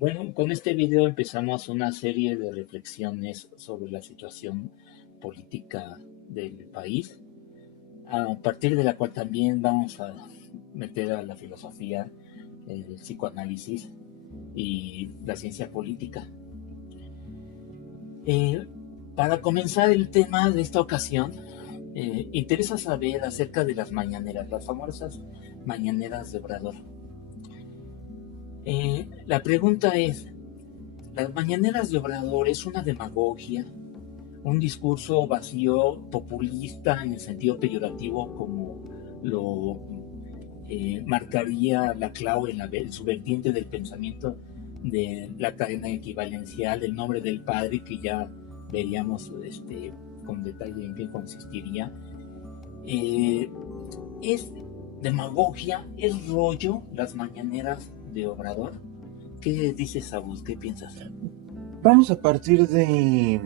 Bueno, con este video empezamos una serie de reflexiones sobre la situación política del país, a partir de la cual también vamos a meter a la filosofía, el psicoanálisis y la ciencia política. Eh, para comenzar el tema de esta ocasión, interesa saber acerca de las mañaneras, las famosas mañaneras de Obrador. La pregunta es, ¿las mañaneras de Obrador es una demagogia, un discurso vacío, populista en el sentido peyorativo como lo marcaría la clave en su vertiente del pensamiento de la cadena equivalencial, del nombre del padre, que ya veríamos con detalle en qué consistiría? Eh, ¿Es demagogia, es rollo las mañaneras de Obrador? ¿Qué dices, Saúl? ¿Qué piensas? Vamos a partir de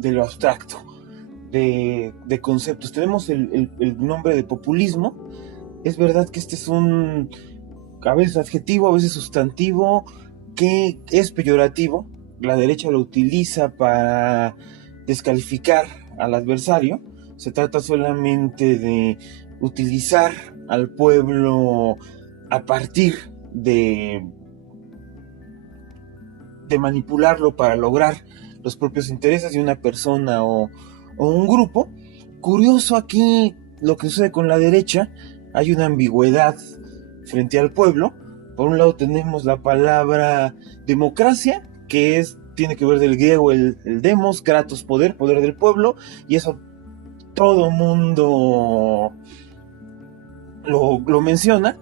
lo abstracto, de conceptos. Tenemos el nombre de populismo. Es verdad que este es a veces adjetivo, a veces sustantivo, que es peyorativo. La derecha lo utiliza para descalificar al adversario. Se trata solamente de utilizar al pueblo a partir de manipularlo para lograr los propios intereses de una persona o un grupo. Curioso aquí lo que sucede con la derecha. Hay una ambigüedad frente al pueblo. Por un lado tenemos la palabra democracia, que tiene que ver del griego el demos, kratos, poder del pueblo, y eso todo mundo lo menciona.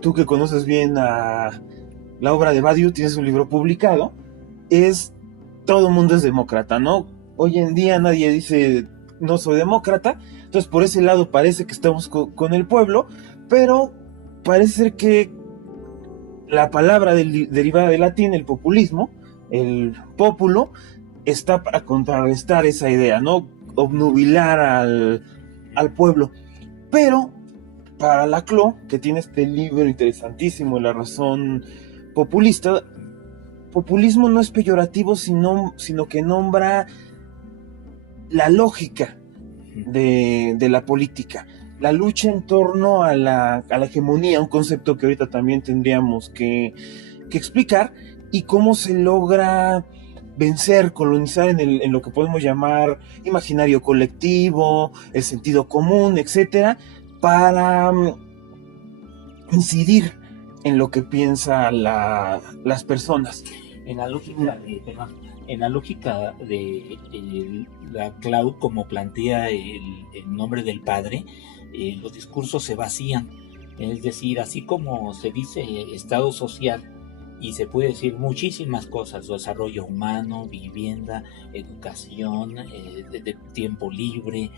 Tú que conoces bien a la obra de Badiou, tienes un libro publicado, todo el mundo es demócrata, ¿no? Hoy en día nadie dice no soy demócrata, entonces por ese lado parece que estamos con el pueblo, pero parece ser que la palabra derivada del latín, el populismo, el populo, está para contrarrestar esa idea, ¿no? Obnubilar al pueblo. Pero para Laclau, que tiene este libro interesantísimo, La razón populista, populismo no es peyorativo, sino que nombra la lógica de la política, la lucha en torno a la hegemonía, un concepto que ahorita también tendríamos que explicar, y cómo se logra vencer, colonizar en lo que podemos llamar imaginario colectivo, el sentido común, etcétera, para incidir en lo que piensan las personas. En la lógica de la cloud, como plantea el nombre del padre, los discursos se vacían. Es decir, así como se dice estado social, y se puede decir muchísimas cosas: desarrollo humano, vivienda, educación, de tiempo libre,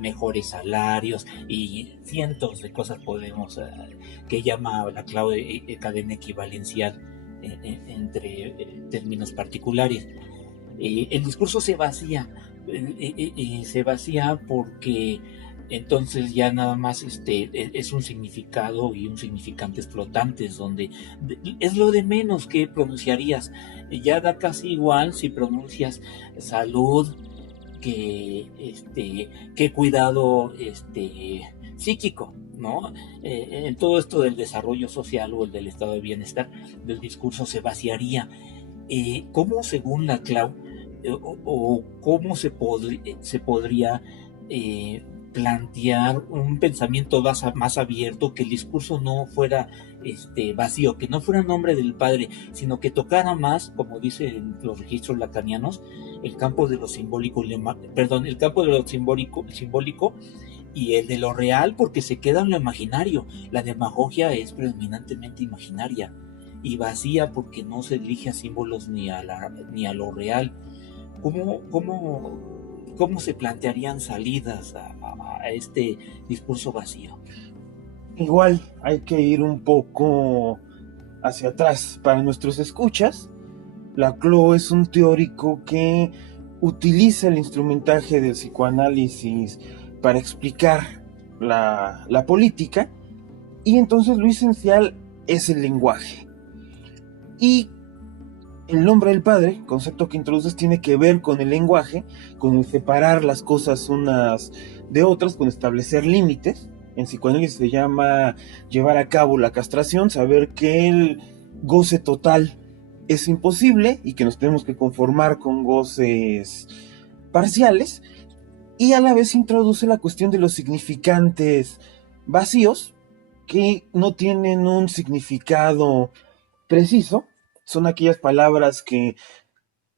mejores salarios y cientos de cosas podemos que llama la clave cadena equivalencial entre términos particulares. El discurso se vacía porque entonces ya nada más es un significado y un significante flotantes, donde es lo de menos que pronunciarías. Ya da casi igual si pronuncias salud que cuidado psíquico, ¿no? En todo esto del desarrollo social o el del estado de bienestar, del discurso se vaciaría. ¿Cómo, según la Clau, o cómo se podría plantear un pensamiento más abierto, que el discurso no fuera vacío, que no fuera nombre del padre, sino que tocara más, como dicen los registros lacanianos, el campo de lo simbólico, el campo de lo simbólico y el de lo real, porque se queda en lo imaginario? La demagogia es predominantemente imaginaria y vacía porque no se dirige a símbolos ni a lo real. ¿Cómo se plantearían salidas a este discurso vacío? Igual hay que ir un poco hacia atrás para nuestros escuchas. Laclau es un teórico que utiliza el instrumentaje del psicoanálisis para explicar la política, y entonces lo esencial es el lenguaje. Y el nombre del padre, concepto que introduces, tiene que ver con el lenguaje, con el separar las cosas unas de otras, con establecer límites. En psicoanálisis se llama llevar a cabo la castración, saber que el goce total es imposible y que nos tenemos que conformar con goces parciales, y a la vez introduce la cuestión de los significantes vacíos que no tienen un significado preciso. Son aquellas palabras que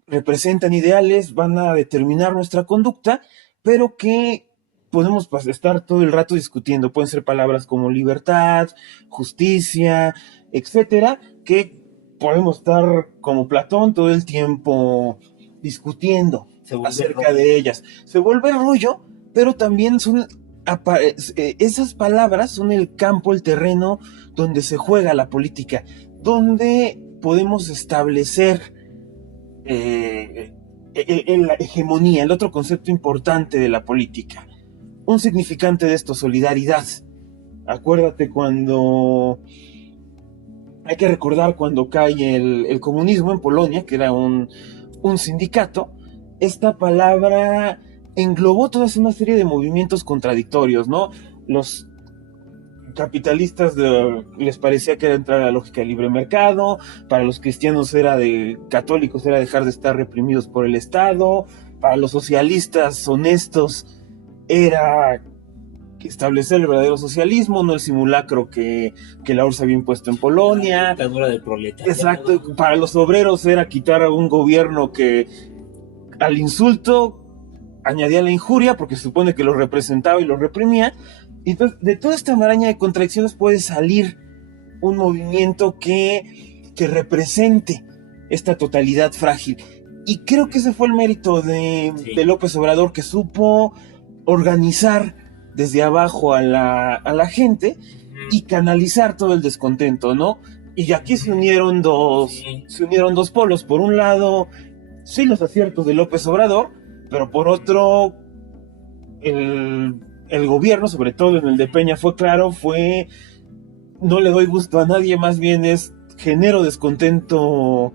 representan ideales, van a determinar nuestra conducta, pero que podemos estar todo el rato discutiendo. Pueden ser palabras como libertad, justicia, etcétera, que podemos estar como Platón todo el tiempo discutiendo acerca de ellas. Se vuelve rollo, pero también son esas palabras son el campo, el terreno donde se juega la política, donde podemos establecer la hegemonía, el otro concepto importante de la política. Un significante de esto, solidaridad. Acuérdate hay que recordar cuando cae el comunismo en Polonia, que era un sindicato. Esta palabra englobó toda una serie de movimientos contradictorios, ¿no? Los capitalistas les parecía que era entrar a la lógica del libre mercado, para los cristianos católicos era dejar de estar reprimidos por el Estado, para los socialistas honestos era establecer el verdadero socialismo, no el simulacro que la URSS había impuesto en Polonia. La dictadura del proletariado. Exacto, para los obreros era quitar a un gobierno que al insulto añadía la injuria porque se supone que los representaba y los reprimía. Y entonces, de toda esta maraña de contradicciones puede salir un movimiento que represente esta totalidad frágil. Y creo que ese fue el mérito de López Obrador, que supo organizar desde abajo a la gente y canalizar todo el descontento, ¿no? Y aquí se unieron dos polos. Por un lado, sí, los aciertos de López Obrador, pero por otro, el gobierno, sobre todo en el de Peña, no le doy gusto a nadie, más bien genero descontento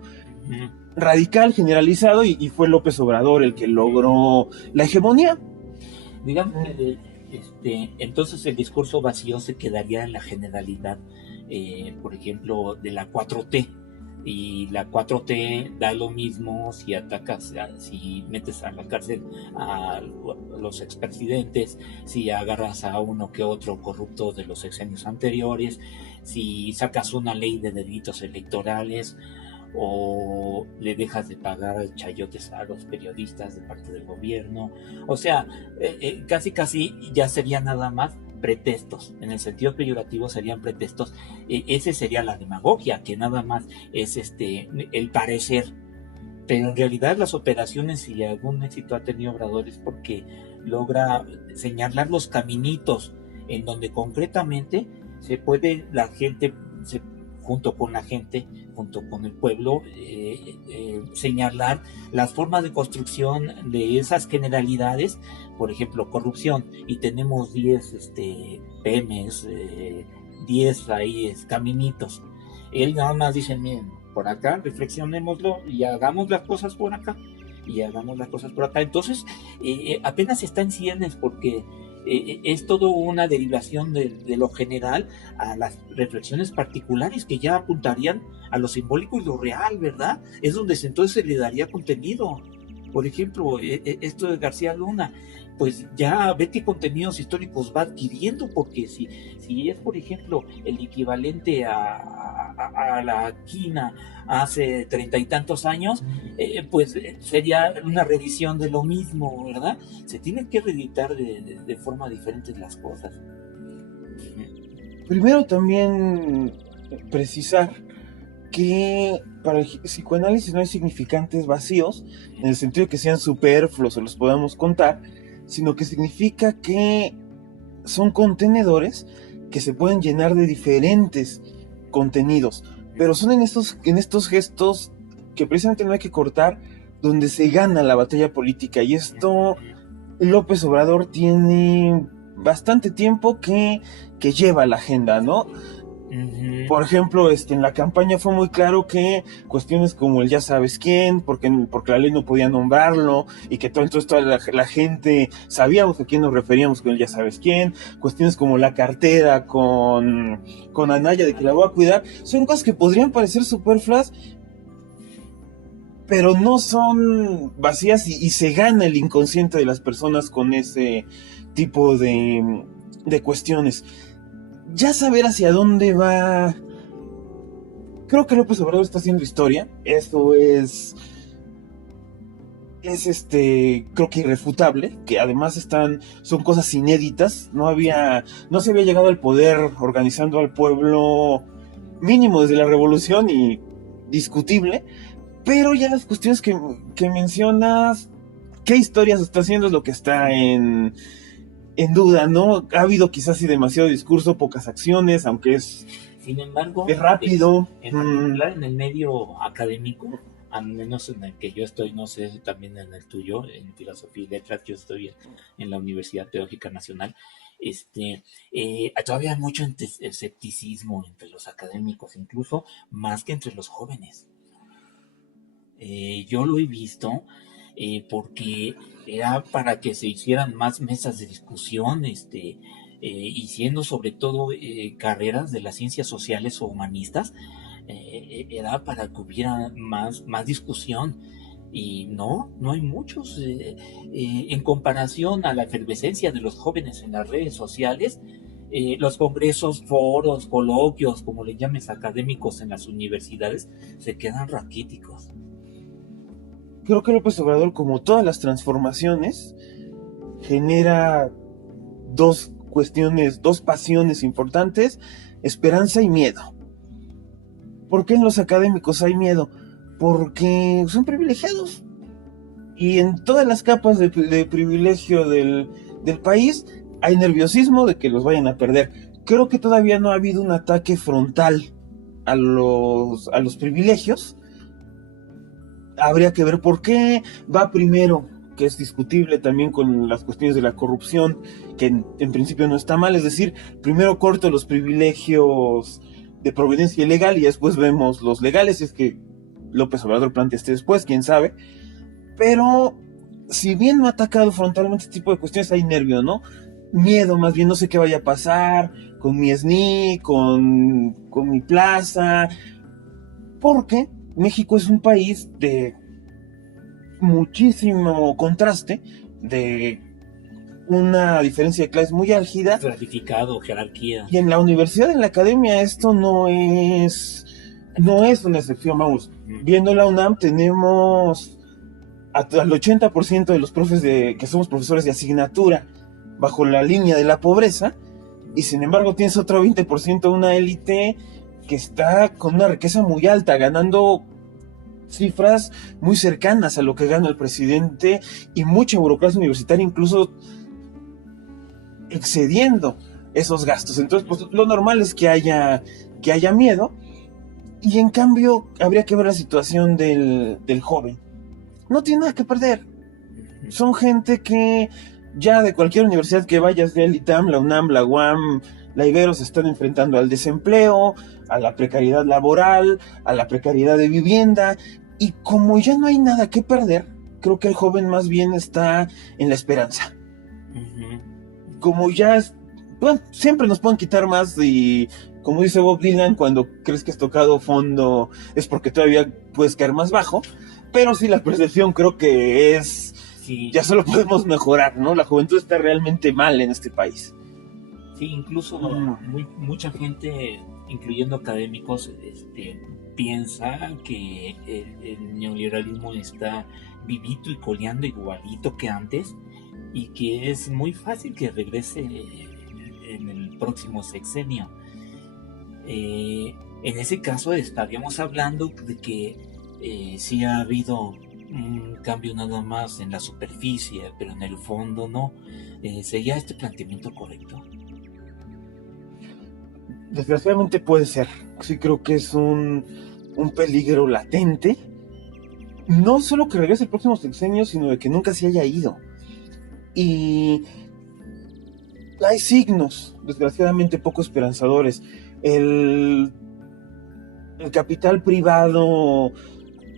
radical, generalizado, y fue López Obrador el que logró la hegemonía. Digamos que entonces el discurso vacío se quedaría en la generalidad, por ejemplo, de la 4T. Y la 4T da lo mismo si si metes a la cárcel a los expresidentes, si agarras a uno que otro corrupto de los sexenios anteriores, si sacas una ley de delitos electorales o le dejas de pagar chayotes a los periodistas de parte del gobierno. O sea, casi ya sería nada más pretextos, en el sentido peyorativo serían pretextos. Ese sería la demagogia, que nada más es el parecer, pero en realidad las operaciones, si algún éxito ha tenido Obrador, es porque logra señalar los caminitos en donde concretamente la gente junto con el pueblo, señalar las formas de construcción de esas generalidades. Por ejemplo, corrupción, y tenemos 10 PMs, 10 ahí caminitos. Él nada más dice, miren, por acá, reflexionémoslo y hagamos las cosas por acá, Entonces, apenas está en ciernes, porque es todo una derivación de lo general a las reflexiones particulares que ya apuntarían a lo simbólico y lo real, ¿verdad? Es donde entonces se le daría contenido. Por ejemplo, esto de García Luna, pues ya ve qué contenidos históricos va adquiriendo, porque si es, por ejemplo, el equivalente a la quina hace 30 y tantos años, pues sería una reedición de lo mismo, ¿verdad? Se tienen que reeditar de forma diferente las cosas. Primero también precisar que para el psicoanálisis no hay significantes vacíos, en el sentido de que sean superfluos o los podamos contar, sino que significa que son contenedores que se pueden llenar de diferentes contenidos, pero son en estos gestos que precisamente no hay que cortar, donde se gana la batalla política. Y esto López Obrador tiene bastante tiempo que lleva la agenda, ¿no? Por ejemplo, en la campaña fue muy claro que cuestiones como el ya sabes quién, porque la ley no podía nombrarlo, y que entonces toda la gente sabíamos a quién nos referíamos con el ya sabes quién, cuestiones como la cartera con Anaya de que la voy a cuidar, son cosas que podrían parecer superfluas, pero no son vacías, y se gana el inconsciente de las personas con ese tipo de cuestiones. Ya saber hacia dónde va. Creo que López Obrador está haciendo historia. Eso es creo que irrefutable, que además son cosas inéditas. No se había llegado al poder organizando al pueblo mínimo desde la revolución, y discutible. Pero ya las cuestiones que mencionas, qué historias está haciendo, es lo que está en duda, ¿no? Ha habido quizás sí demasiado discurso, pocas acciones, aunque sin embargo, es rápido. En particular en el medio académico, al menos en el que yo estoy, no sé, también en el tuyo, en Filosofía y Letras, yo estoy en la Universidad Teológica Nacional, todavía hay mucho escepticismo entre los académicos, incluso más que entre los jóvenes. Yo lo he visto porque era para que se hicieran más mesas de discusión, y siendo sobre todo carreras de las ciencias sociales o humanistas, era para que hubiera más discusión. Y no hay muchos. En comparación a la efervescencia de los jóvenes en las redes sociales, los congresos, foros, coloquios, como le llames, académicos en las universidades, se quedan raquíticos. Creo que López Obrador, como todas las transformaciones, genera dos pasiones importantes: esperanza y miedo. ¿Por qué en los académicos hay miedo? Porque son privilegiados. Y en todas las capas de privilegio del país hay nerviosismo de que los vayan a perder. Creo que todavía no ha habido un ataque frontal a los privilegios. Habría que ver por qué va primero, que es discutible también con las cuestiones de la corrupción, que en principio no está mal. Es decir, primero corto los privilegios de proveniencia ilegal y después vemos los legales. Es que López Obrador plantea después, quién sabe. Pero si bien no ha atacado frontalmente este tipo de cuestiones, hay nervio, ¿no? Miedo, más bien, no sé qué vaya a pasar con mi SNI, con mi plaza, porque México es un país de muchísimo contraste, de una diferencia de clases muy álgida. Estratificado, jerarquía. Y en la universidad, en la academia, esto no es una excepción. Vamos, viendo la UNAM, tenemos al 80% de los profes que somos profesores de asignatura bajo la línea de la pobreza, y sin embargo tienes otro 20%, una élite que está con una riqueza muy alta, ganando cifras muy cercanas a lo que gana el presidente, y mucha burocracia universitaria incluso excediendo esos gastos. Entonces, pues, lo normal es que haya miedo. Y en cambio habría que ver la situación del joven. No tiene nada que perder. Son gente que ya de cualquier universidad que vayas, de el ITAM, la UNAM, la UAM, la Ibero, se están enfrentando al desempleo, a la precariedad laboral, a la precariedad de vivienda. Y como ya no hay nada que perder, creo que el joven más bien está en la esperanza. Como ya siempre nos pueden quitar más, y como dice Bob Dylan, cuando crees que has tocado fondo es porque todavía puedes caer más bajo. Pero sí, la percepción creo que es... Sí. Ya solo podemos mejorar, ¿no? La juventud está realmente mal en este país. Sí, incluso mucha gente, incluyendo académicos, piensa que el neoliberalismo está vivito y coleando igualito que antes, y que es muy fácil que regrese en el próximo sexenio. En ese caso estaríamos hablando de que sí ha habido un cambio nada más en la superficie, pero en el fondo no. ¿Sería este planteamiento correcto? Desgraciadamente puede ser. Sí, creo que es un peligro latente. No solo que regrese el próximo sexenio, sino de que nunca se haya ido. Y hay signos, desgraciadamente, poco esperanzadores. el, el capital privado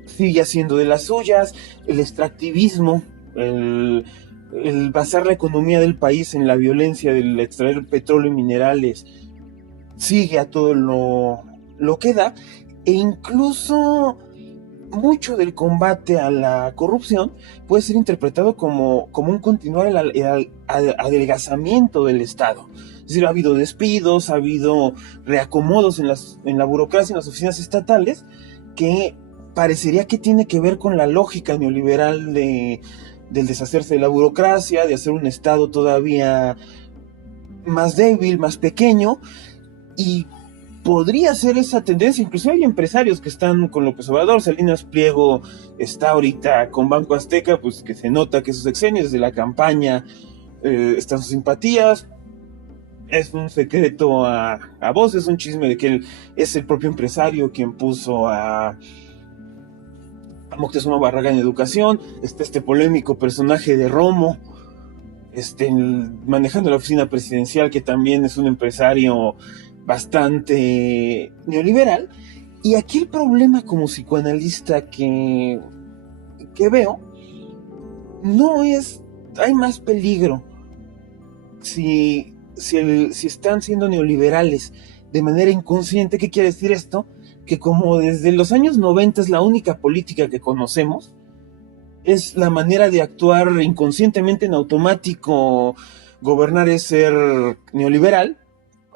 sigue haciendo de las suyas, el extractivismo, el basar la economía del país en la violencia del extraer petróleo y minerales sigue a todo lo que da, e incluso mucho del combate a la corrupción puede ser interpretado como un continuar el adelgazamiento del Estado. Es decir, ha habido despidos, ha habido reacomodos en la burocracia, en las oficinas estatales, que parecería que tiene que ver con la lógica neoliberal del deshacerse de la burocracia, de hacer un Estado todavía más débil, más pequeño, y podría ser esa tendencia. Incluso hay empresarios que están con López Obrador. Salinas Pliego está ahorita con Banco Azteca, pues que se nota que sus sexenios desde la campaña están sus simpatías. Es un secreto a voces, es un chisme de que él es el propio empresario quien puso a Moctezuma Barragán en educación. Está este polémico personaje de Romo, manejando la oficina presidencial, que también es un empresario bastante neoliberal. Y aquí el problema como psicoanalista que veo no es, hay más peligro si están siendo neoliberales de manera inconsciente. ¿Qué quiere decir esto? Que como desde los años 90 es la única política que conocemos, es la manera de actuar inconscientemente, en automático. Gobernar es ser neoliberal,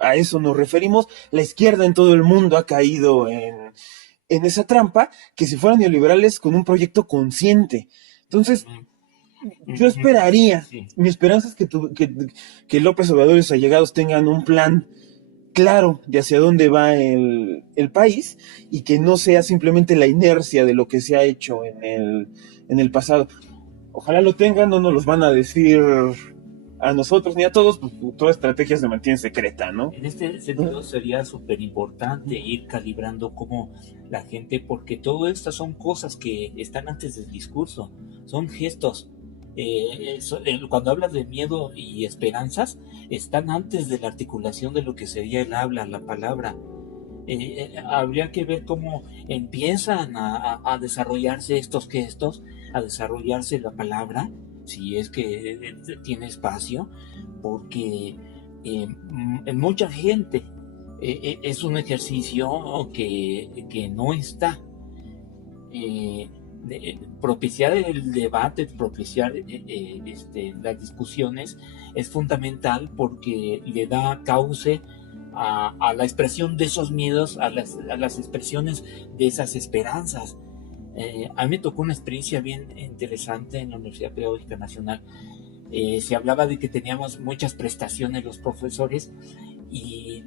a eso nos referimos. La izquierda en todo el mundo ha caído en esa trampa, que si fueran neoliberales con un proyecto consciente. Entonces, yo esperaría, mi esperanza es que López Obrador y sus allegados tengan un plan claro de hacia dónde va el país, y que no sea simplemente la inercia de lo que se ha hecho en el pasado. Ojalá lo tengan, no nos los van a decir a nosotros ni a todos, pues toda estrategia se mantiene secreta, ¿no? En este sentido sería súper importante ir calibrando cómo la gente, porque todo esto son cosas que están antes del discurso, son gestos. Cuando hablas de miedo y esperanzas, están antes de la articulación de lo que sería el habla, la palabra. Habría que ver cómo empiezan a desarrollarse estos gestos, a desarrollarse la palabra, si es que tiene espacio, porque en mucha gente es un ejercicio que no está. Propiciar el debate, propiciar las discusiones es fundamental, porque le da cauce a la expresión de esos miedos, a las expresiones de esas esperanzas. A mí me tocó una experiencia bien interesante en la Universidad Pedagógica Nacional. Se hablaba de que teníamos muchas prestaciones los profesores, y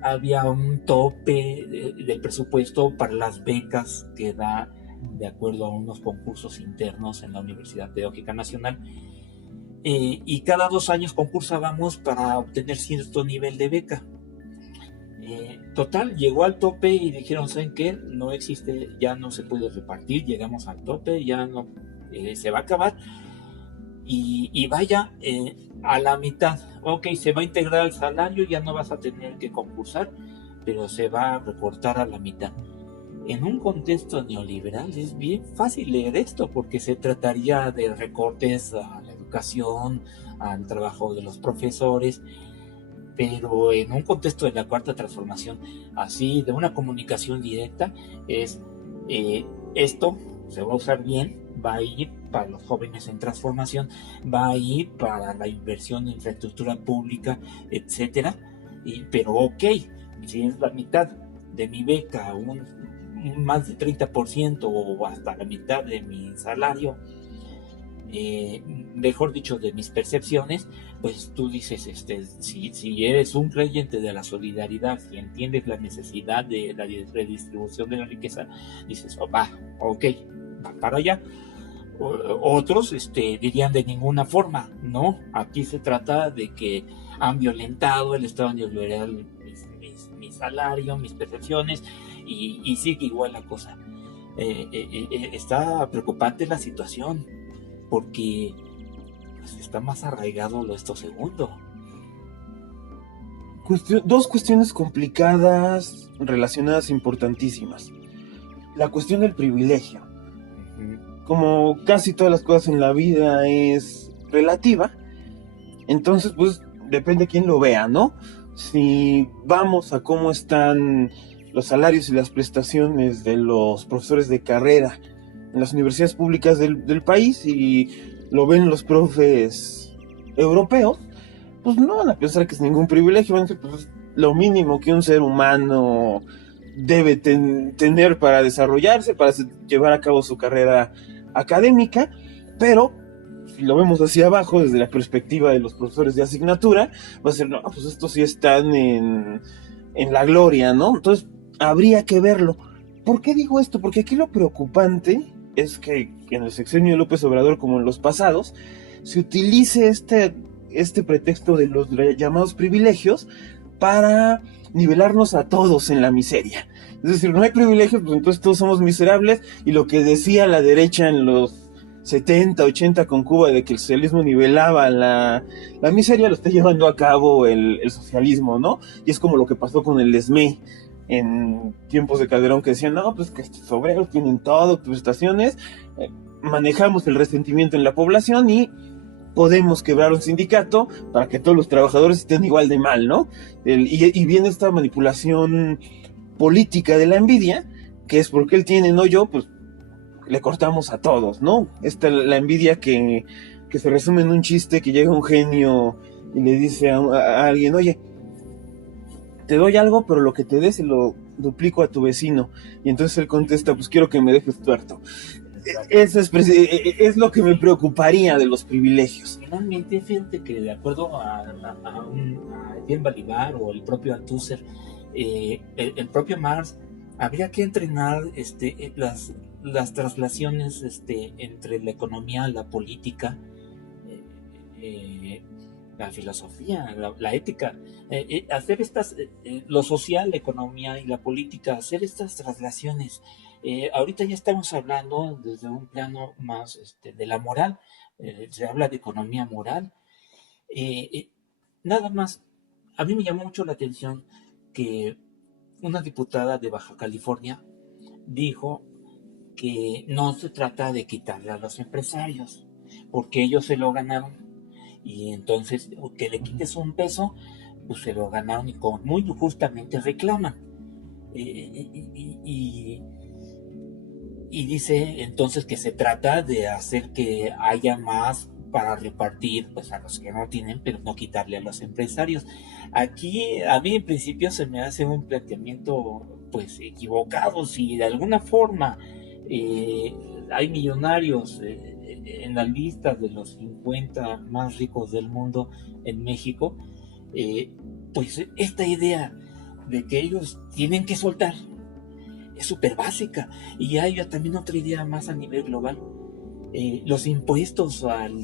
había un tope del presupuesto para las becas que da de acuerdo a unos concursos internos en la Universidad Pedagógica Nacional, y cada 2 años concursábamos para obtener cierto nivel de beca. Total, llegó al tope y dijeron, ¿saben qué? No existe, ya no se puede repartir, llegamos al tope, ya no, se va a acabar. Y vaya, a la mitad, ok, se va a integrar el salario, ya no vas a tener que concursar, pero se va a recortar a la mitad. En un contexto neoliberal es bien fácil leer esto, porque se trataría de recortes a la educación, al trabajo de los profesores, pero en un contexto de la cuarta transformación, así de una comunicación directa, es esto se va a usar bien, va a ir para los jóvenes en transformación, va a ir para la inversión en infraestructura pública, etcétera. Pero ok, si es la mitad de mi beca, más del 30% o hasta la mitad de mi salario, mejor dicho, de mis percepciones, pues tú dices, si eres un creyente de la solidaridad y entiendes la necesidad de la redistribución de la riqueza, dices, va, ok, va para allá. Otros dirían, de ninguna forma, no, aquí se trata de que han violentado el Estado neoliberal mi salario, mis percepciones, y sigue igual la cosa. Está preocupante la situación, porque pues, está más arraigado esto segundo. Dos cuestiones complicadas relacionadas importantísimas. La cuestión del privilegio. Como casi todas las cosas en la vida es relativa, entonces pues depende de quién lo vea, ¿no? Si vamos a cómo están los salarios y las prestaciones de los profesores de carrera en las universidades públicas del país y lo ven los profes europeos, pues no van a pensar que es ningún privilegio, van a decir, pues lo mínimo que un ser humano debe tener para desarrollarse, para llevar a cabo su carrera académica, pero si lo vemos hacia abajo, desde la perspectiva de los profesores de asignatura, va a ser, no, pues estos sí están en la gloria, ¿no? Entonces, habría que verlo. ¿Por qué digo esto? Porque aquí lo preocupante es que en el sexenio de López Obrador, como en los pasados, se utilice este pretexto de los llamados privilegios para nivelarnos a todos en la miseria. Es decir, no hay privilegios, pues entonces todos somos miserables, y lo que decía la derecha en los 70, 80 con Cuba, de que el socialismo nivelaba la miseria, lo está llevando a cabo el socialismo, ¿no? Y es como lo que pasó con el ESME en tiempos de Calderón, que decían, no, pues que estos obreros tienen todo, prestaciones, manejamos el resentimiento en la población y podemos quebrar un sindicato para que todos los trabajadores estén igual de mal, ¿no? Y viene esta manipulación política de la envidia, que es porque él tiene, no yo, pues le cortamos a todos, ¿no? La envidia que se resume en un chiste, que llega un genio y le dice a alguien, oye, te doy algo, pero lo que te des se lo duplico a tu vecino. Y entonces él contesta, pues quiero que me dejes tuerto. Eso es lo que me preocuparía de los privilegios. Finalmente, fíjate que de acuerdo a Etienne Balibar o el propio Althusser, el propio Marx, habría que entrenar las traslaciones entre la economía, la política, la filosofía, la ética, hacer lo social, la economía y la política, hacer estas traslaciones. Ahorita ya estamos hablando desde un plano más de la moral, se habla de economía moral. Nada más, a mí me llamó mucho la atención que una diputada de Baja California dijo que no se trata de quitarle a los empresarios, porque ellos se lo ganaron, y entonces que le quites un peso, pues se lo ganaron y muy justamente reclaman. Y dice entonces que se trata de hacer que haya más para repartir, pues a los que no tienen, pero no quitarle a los empresarios. Aquí a mí en principio se me hace un planteamiento pues equivocado. Si de alguna forma hay millonarios en la lista de los 50 más ricos del mundo en México, pues esta idea de que ellos tienen que soltar es súper básica. Y hay también otra idea más a nivel global. Los impuestos al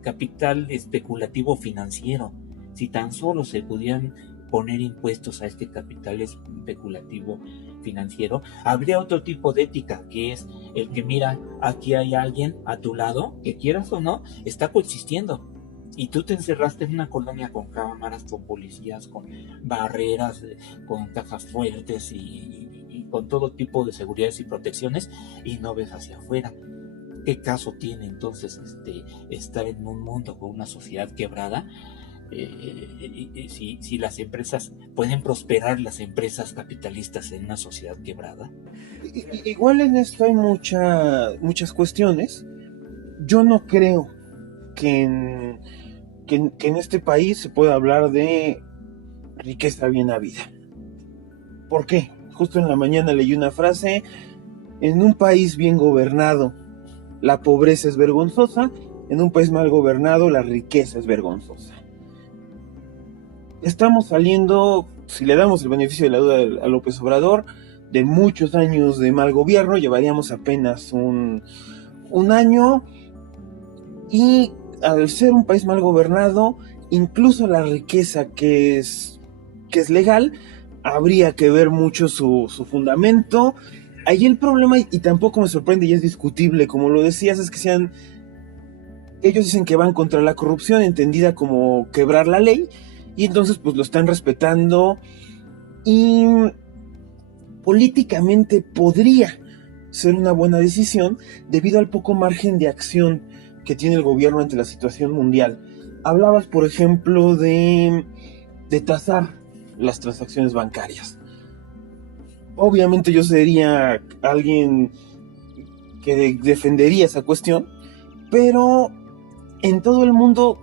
capital especulativo financiero, si tan solo se pudieran poner impuestos a este capital especulativo financiero, habría otro tipo de ética, que es el que mira, aquí hay alguien a tu lado, que quieras o no, está coexistiendo. Y tú te encerraste en una colonia con cámaras, con policías, con barreras, con cajas fuertes y con todo tipo de seguridades y protecciones, y no ves hacia afuera. ¿Qué caso tiene entonces estar en un mundo con una sociedad quebrada? Si las empresas pueden prosperar, las empresas capitalistas en una sociedad quebrada. Igual en esto hay muchas cuestiones. Yo no creo que en este país se pueda hablar de riqueza bien habida. ¿Por qué? Justo en la mañana leí una frase: en un país bien gobernado la pobreza es vergonzosa, en un país mal gobernado la riqueza es vergonzosa. Estamos saliendo, si le damos el beneficio de la duda a López Obrador, de muchos años de mal gobierno. Llevaríamos apenas un año, y al ser un país mal gobernado, incluso la riqueza que es legal, habría que ver mucho su fundamento. Ahí el problema, y tampoco me sorprende y es discutible, como lo decías, es que ellos dicen que van contra la corrupción, entendida como quebrar la ley, y entonces pues lo están respetando, y políticamente podría ser una buena decisión debido al poco margen de acción que tiene el gobierno ante la situación mundial. Hablabas, por ejemplo, de tasar las transacciones bancarias. Obviamente yo sería alguien que defendería esa cuestión, pero en todo el mundo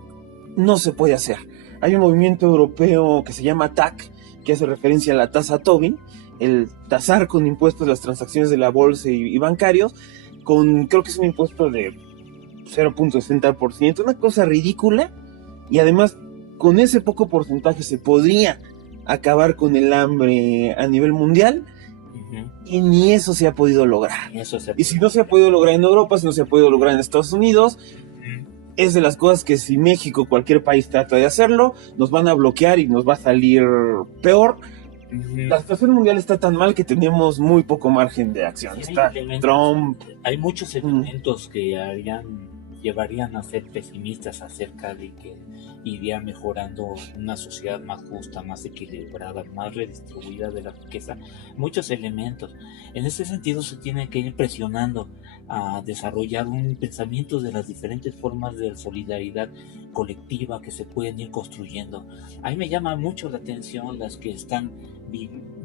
no se puede hacer. Hay un movimiento europeo que se llama TAC, que hace referencia a la tasa Tobin, el tasar con impuestos las transacciones de la bolsa y bancarios, creo que es un impuesto de 0.60%, una cosa ridícula, y además con ese poco porcentaje se podría acabar con el hambre a nivel mundial, y ni eso se ha podido lograr. Y si no se ha podido lograr en Europa, si no se ha podido lograr en Estados Unidos, es de las cosas que si México, cualquier país trata de hacerlo, nos van a bloquear y nos va a salir peor. La situación mundial está tan mal que tenemos muy poco margen de acción. Sí, está Trump. Hay muchos elementos que llevarían a ser pesimistas acerca de que iría mejorando una sociedad más justa, más equilibrada, más redistribuida de la riqueza. Muchos elementos. En ese sentido se tiene que ir presionando a desarrollar un pensamiento de las diferentes formas de solidaridad colectiva que se pueden ir construyendo. A mí me llama mucho la atención las que están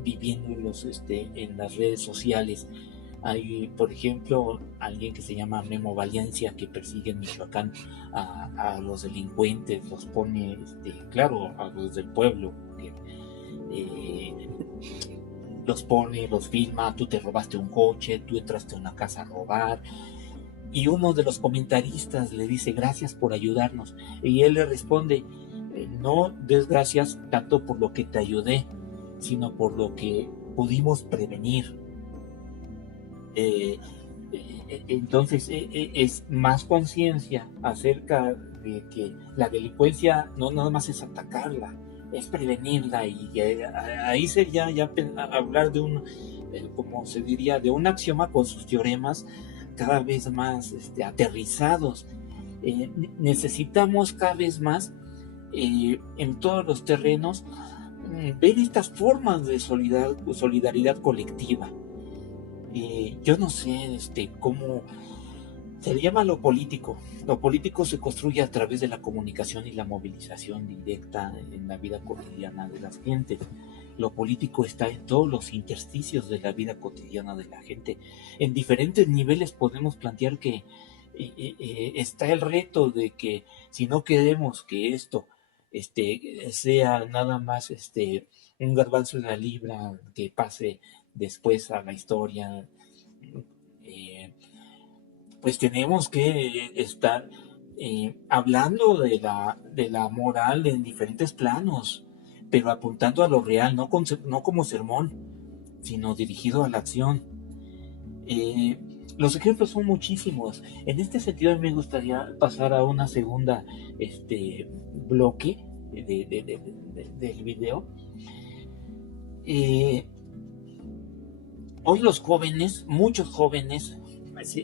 viviendo en las redes sociales. Hay, por ejemplo, alguien que se llama Memo Valencia, que persigue en Michoacán a los delincuentes, los pone, claro, a los del pueblo, los pone, los filma. Tú te robaste un coche, tú entraste a una casa a robar, y uno de los comentaristas le dice: gracias por ayudarnos, y él le responde: no des gracias tanto por lo que te ayudé, sino por lo que pudimos prevenir. Entonces es más conciencia acerca de que la delincuencia no nada más es atacarla, es prevenirla, y ahí sería ya hablar de un, como se diría, de un axioma con sus teoremas cada vez más aterrizados. Necesitamos cada vez más en todos los terrenos ver estas formas de solidaridad colectiva. Yo no sé cómo se le llama lo político. Lo político se construye a través de la comunicación y la movilización directa en la vida cotidiana de las gentes. Lo político está en todos los intersticios de la vida cotidiana de la gente. En diferentes niveles podemos plantear que está el reto de que si no queremos que esto sea nada más un garbanzo en la libra que pase después a la historia, pues tenemos que estar hablando de la moral en diferentes planos, pero apuntando a lo real, no como sermón, sino dirigido a la acción. Los ejemplos son muchísimos. En este sentido, a mí me gustaría pasar a una segunda bloque del video. Hoy los jóvenes, muchos jóvenes,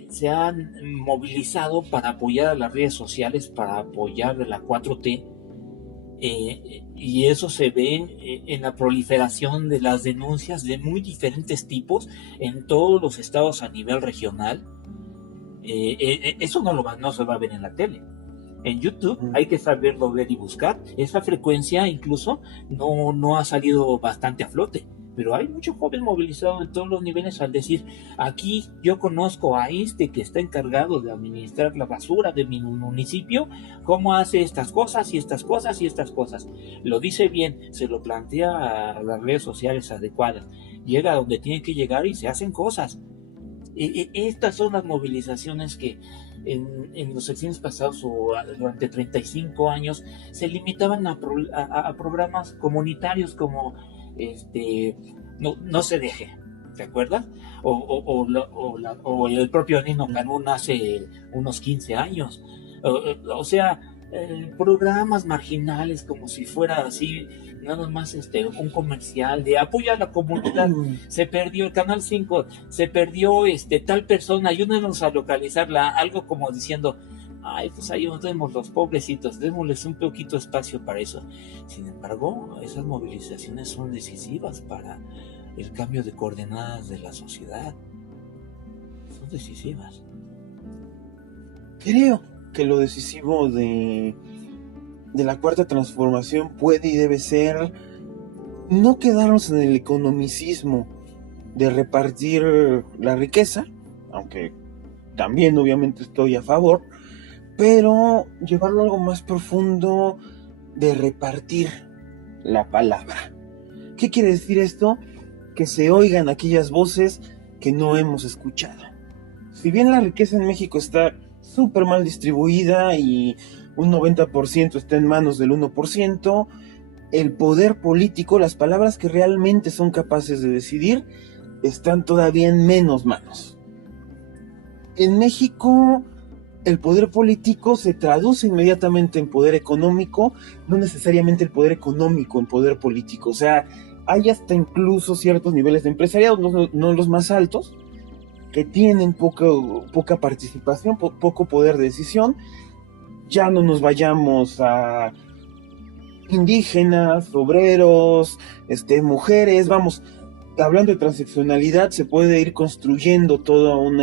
se han movilizado para apoyar a las redes sociales, para apoyar a la 4T, y eso se ve en la proliferación de las denuncias de muy diferentes tipos en todos los estados a nivel regional. Eso no se va a ver en la tele. En YouTube hay que saberlo ver y buscar. Esa frecuencia incluso no ha salido bastante a flote, pero hay mucho joven movilizado en todos los niveles al decir: aquí yo conozco a que está encargado de administrar la basura de mi municipio, cómo hace estas cosas y estas cosas y estas cosas. Lo dice bien, se lo plantea a las redes sociales adecuadas, llega a donde tiene que llegar y se hacen cosas. Estas son las movilizaciones que en los sexenios pasados o durante 35 años se limitaban a programas comunitarios como no se deje, ¿te acuerdas? O el propio Nino Canún hace unos 15 años. O sea, programas marginales como si fuera así, nada más un comercial de apoyo a la comunidad. Se perdió el Canal 5, se perdió tal persona, ayúdenos a localizarla, algo como diciendo: ay, pues ahí nos vemos los pobrecitos, démosles un poquito espacio para eso. Sin embargo, esas movilizaciones son decisivas para el cambio de coordenadas de la sociedad. Son decisivas. Creo que lo decisivo de la cuarta transformación puede y debe ser no quedarnos en el economicismo de repartir la riqueza, aunque también obviamente estoy a favor, pero llevarlo a algo más profundo de repartir la palabra. ¿Qué quiere decir esto? Que se oigan aquellas voces que no hemos escuchado. Si bien la riqueza en México está súper mal distribuida y un 90% está en manos del 1%, el poder político, las palabras que realmente son capaces de decidir, están todavía en menos manos. En México, el poder político se traduce inmediatamente en poder económico, no necesariamente el poder económico en poder político. O sea, hay hasta incluso ciertos niveles de empresariado, no los más altos, que tienen poca participación, poco poder de decisión. Ya no nos vayamos a indígenas, obreros, mujeres, vamos, hablando de transeccionalidad, se puede ir construyendo todo un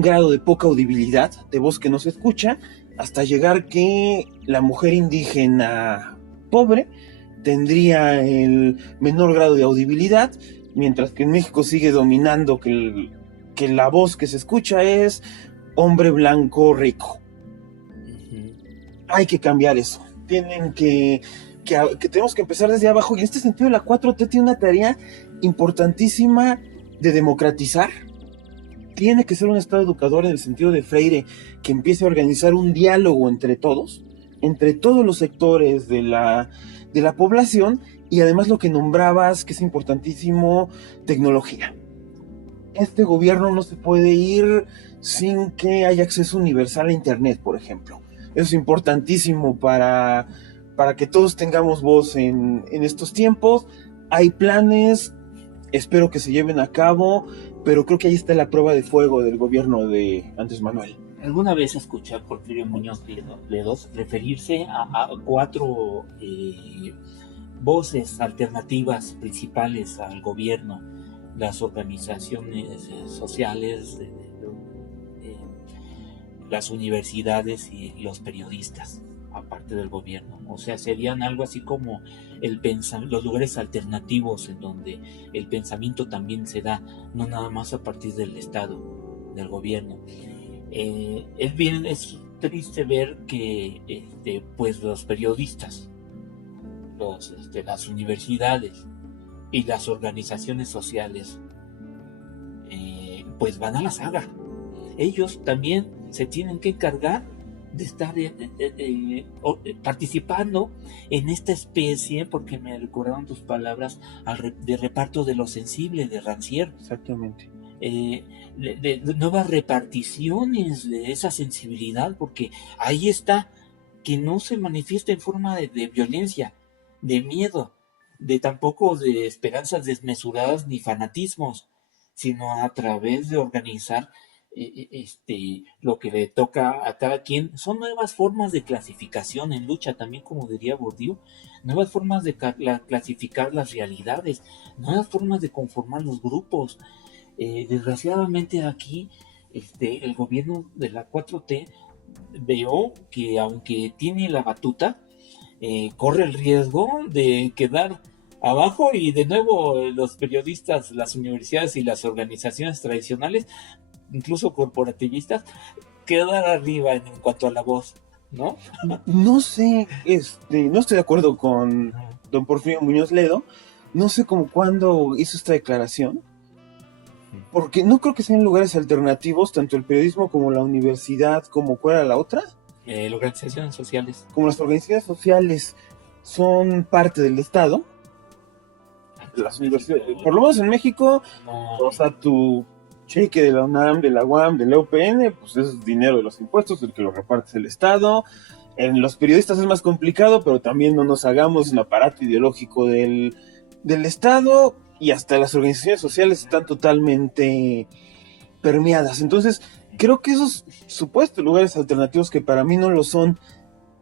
grado de poca audibilidad, de voz que no se escucha, hasta llegar que la mujer indígena pobre tendría el menor grado de audibilidad, mientras que en México sigue dominando que la voz que se escucha es hombre blanco rico. Hay que cambiar eso. Que tenemos que empezar desde abajo, y en este sentido la 4T tiene una tarea importantísima de democratizar. Tiene que ser un Estado educador en el sentido de Freire, que empiece a organizar un diálogo entre todos los sectores de la población, y además lo que nombrabas, que es importantísimo, tecnología. Este gobierno no se puede ir sin que haya acceso universal a Internet, por ejemplo. Eso es importantísimo para que todos tengamos voz en estos tiempos. Hay planes, espero que se lleven a cabo, pero creo que ahí está la prueba de fuego del gobierno de Andrés Manuel. ¿Alguna vez escuché a Porfirio Muñoz Ledos referirse a 4 voces alternativas principales al gobierno? Las organizaciones sociales, las universidades y los periodistas, aparte del gobierno. O sea, serían algo así como los lugares alternativos en donde el pensamiento también se da, no nada más a partir del Estado, del gobierno. Es triste ver que pues los periodistas, las universidades y las organizaciones sociales pues van a la saga. Ellos también se tienen que encargar de estar participando en esta especie, porque me recordaron tus palabras, de reparto de lo sensible de Rancière. Exactamente. De nuevas reparticiones de esa sensibilidad, porque ahí está, que no se manifiesta en forma de violencia, de miedo, de tampoco de esperanzas desmesuradas ni fanatismos, sino a través de organizar lo que le toca a cada quien. Son nuevas formas de clasificación en lucha, también, como diría Bourdieu, nuevas formas de clasificar las realidades, nuevas formas de conformar los grupos. Desgraciadamente aquí el gobierno de la 4T veo que, aunque tiene la batuta, corre el riesgo de quedar abajo, y de nuevo los periodistas, las universidades y las organizaciones tradicionales, incluso corporativistas, quedar arriba en cuanto a la voz, ¿no? No sé, no estoy de acuerdo con don Porfirio Muñoz Ledo. No sé cómo cuándo hizo esta declaración, porque no creo que sean lugares alternativos, tanto el periodismo como la universidad, como ¿cuál era la otra? Organizaciones sociales. Como las organizaciones sociales son parte del Estado, las universidades, por lo menos en México, no. O sea, tu cheque de la UNAM, de la UAM, de la UPN, pues es dinero de los impuestos, el que lo reparte es el Estado. En los periodistas es más complicado, pero también no nos hagamos un aparato ideológico del Estado, y hasta las organizaciones sociales están totalmente permeadas. Entonces, creo que esos supuestos lugares alternativos, que para mí no lo son,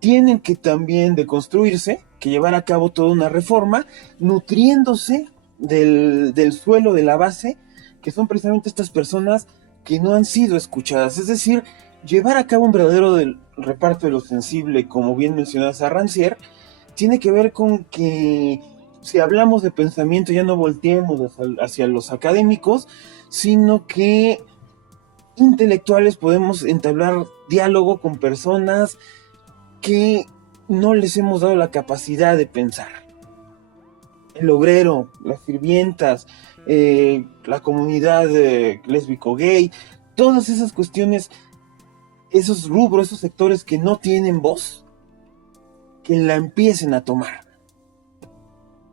tienen que también deconstruirse, que llevar a cabo toda una reforma, nutriéndose del suelo, de la base, que son precisamente estas personas que no han sido escuchadas. Es decir, llevar a cabo un verdadero reparto de lo sensible, como bien mencionabas a Rancière, tiene que ver con que si hablamos de pensamiento ya no volteemos hacia los académicos, sino que intelectuales podemos entablar diálogo con personas que no les hemos dado la capacidad de pensar. El obrero, las sirvientas, la comunidad lésbico-gay, todas esas cuestiones, esos rubros, esos sectores que no tienen voz, que la empiecen a tomar.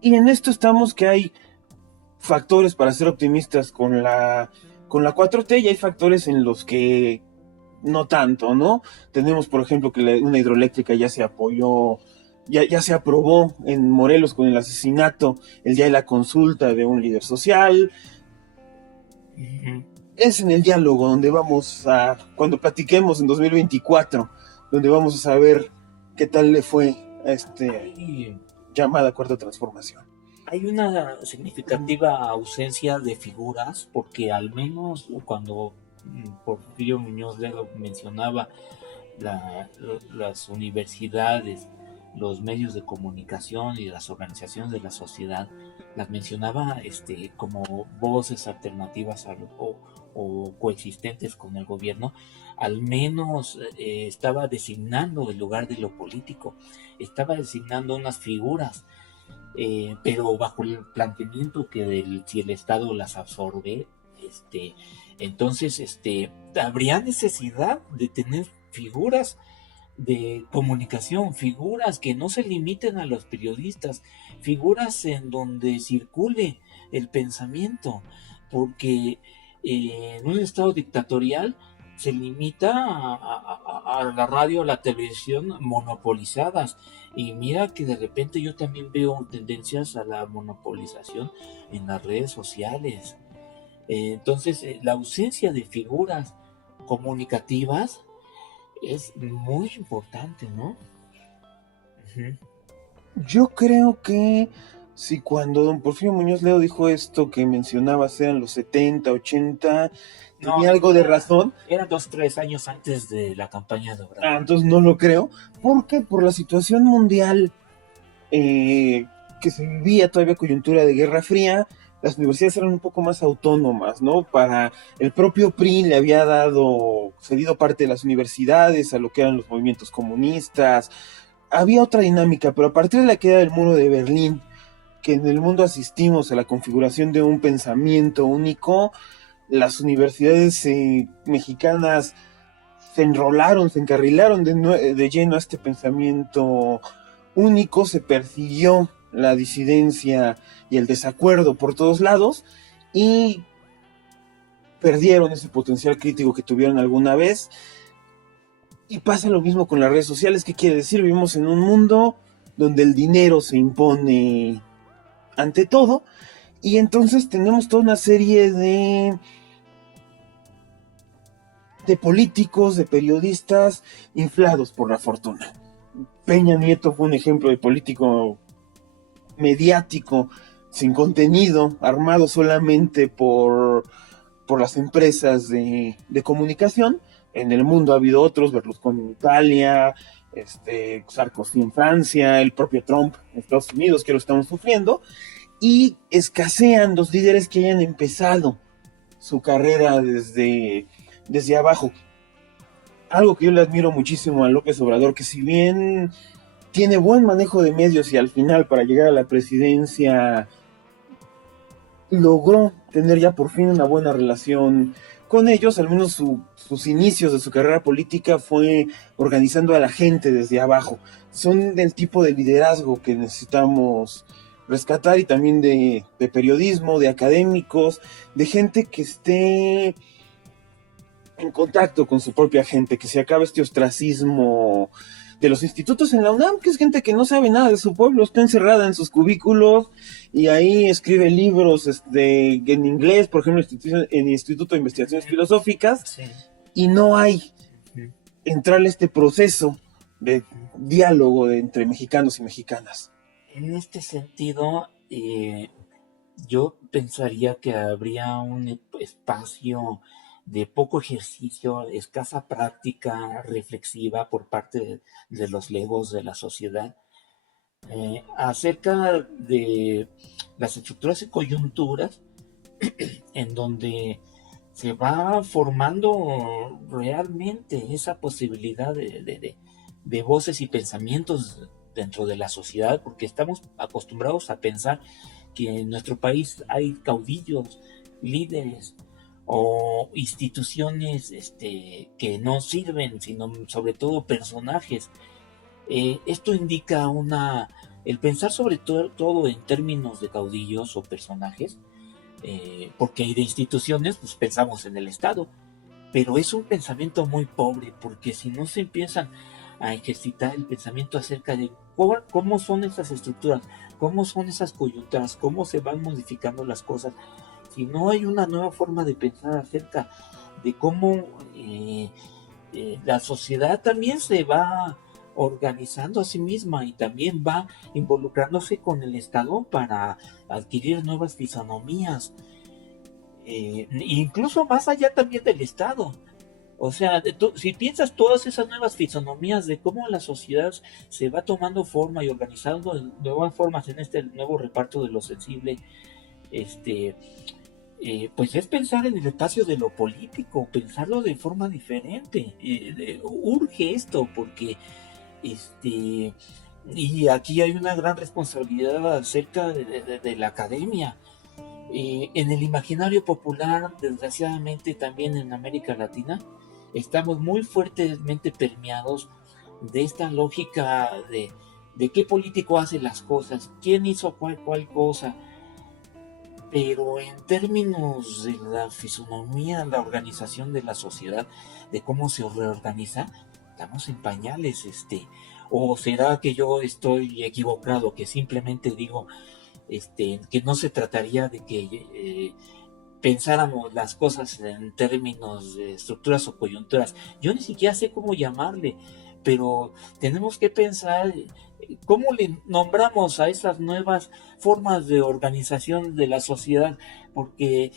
Y en esto estamos, que hay factores para ser optimistas con la 4T, y hay factores en los que no tanto, ¿no? Tenemos, por ejemplo, que una hidroeléctrica ya se apoyó, ya se aprobó en Morelos con el asesinato el día de la consulta de un líder social. Es en el diálogo donde vamos a, cuando platiquemos en 2024, donde vamos a saber qué tal le fue a llamada cuarta transformación. Hay una significativa ausencia de figuras, porque al menos cuando Porfirio Muñoz Ledo mencionaba las universidades, los medios de comunicación y las organizaciones de la sociedad, las mencionaba como voces alternativas o coexistentes con el gobierno. Al menos estaba designando el lugar de lo político, estaba designando unas figuras, pero bajo el planteamiento que si el Estado las absorbe, entonces habría necesidad de tener figuras de comunicación, figuras que no se limiten a los periodistas, figuras en donde circule el pensamiento, porque en un estado dictatorial se limita a la radio, a la televisión monopolizadas, y mira que de repente yo también veo tendencias a la monopolización en las redes sociales. Entonces la ausencia de figuras comunicativas es muy importante, ¿no? Yo creo que si cuando don Porfirio Muñoz Ledo dijo esto que mencionabas eran los 70, 80, tenía algo de razón. Era 2-3 años antes de la campaña de Obrador. Entonces no lo creo, porque por la situación mundial que se vivía, todavía coyuntura de Guerra Fría, las universidades eran un poco más autónomas, ¿no? Para el propio PRI le había cedido parte de las universidades a lo que eran los movimientos comunistas. Había otra dinámica, pero a partir de la caída del muro de Berlín, que en el mundo asistimos a la configuración de un pensamiento único, las universidades mexicanas se enrolaron, se encarrilaron de lleno a este pensamiento único, se persiguió la disidencia y el desacuerdo por todos lados, y perdieron ese potencial crítico que tuvieron alguna vez. Y pasa lo mismo con las redes sociales. ¿Qué quiere decir? Vivimos en un mundo donde el dinero se impone ante todo, y entonces tenemos toda una serie de políticos, de periodistas inflados por la fortuna. Peña Nieto fue un ejemplo de político mediático, sin contenido, armado solamente por las empresas de comunicación. En el mundo ha habido otros, Berlusconi en Italia, Sarkozy en Francia, el propio Trump en Estados Unidos, que lo estamos sufriendo, y escasean los líderes que hayan empezado su carrera desde abajo. Algo que yo le admiro muchísimo a López Obrador, que si bien tiene buen manejo de medios y al final para llegar a la presidencia logró tener ya por fin una buena relación con ellos, al menos sus inicios de su carrera política fue organizando a la gente desde abajo. Son del tipo de liderazgo que necesitamos rescatar, y también de periodismo, de académicos, de gente que esté en contacto con su propia gente, que se acabe este ostracismo de los institutos en la UNAM, que es gente que no sabe nada de su pueblo, está encerrada en sus cubículos y ahí escribe libros en inglés, por ejemplo, en el Instituto de Investigaciones Filosóficas, sí. y no hay Ujú. entrar a este proceso de diálogo entre mexicanos y mexicanas. En este sentido, yo pensaría que habría un espacio de poco ejercicio, escasa práctica reflexiva por parte de los legos de la sociedad acerca de las estructuras y coyunturas en donde se va formando realmente esa posibilidad de voces y pensamientos dentro de la sociedad, porque estamos acostumbrados a pensar que en nuestro país hay caudillos, líderes o instituciones que no sirven, sino sobre todo personajes. Esto indica el pensar sobre todo en términos de caudillos o personajes, porque de instituciones pues pensamos en el Estado, pero es un pensamiento muy pobre, porque si no se empiezan a ejercitar el pensamiento acerca de cómo son esas estructuras, cómo son esas coyunturas, cómo se van modificando las cosas, si no hay una nueva forma de pensar acerca de cómo la sociedad también se va organizando a sí misma y también va involucrándose con el Estado para adquirir nuevas fisonomías, incluso más allá también del Estado. O sea, si piensas todas esas nuevas fisonomías de cómo la sociedad se va tomando forma y organizando de nuevas formas en este nuevo reparto de lo sensible, este, pues es pensar en el espacio de lo político, pensarlo de forma diferente. Urge esto porque, este, y aquí hay una gran responsabilidad acerca de la academia. En el imaginario popular, desgraciadamente también en América Latina, estamos muy fuertemente permeados de esta lógica de qué político hace las cosas, quién hizo cuál cosa, pero en términos de la fisonomía, la organización de la sociedad, de cómo se reorganiza, estamos en pañales, o será que yo estoy equivocado, que simplemente digo, que no se trataría de que pensáramos las cosas en términos de estructuras o coyunturas. Yo ni siquiera sé cómo llamarle, pero tenemos que pensar cómo le nombramos a esas nuevas formas de organización de la sociedad, porque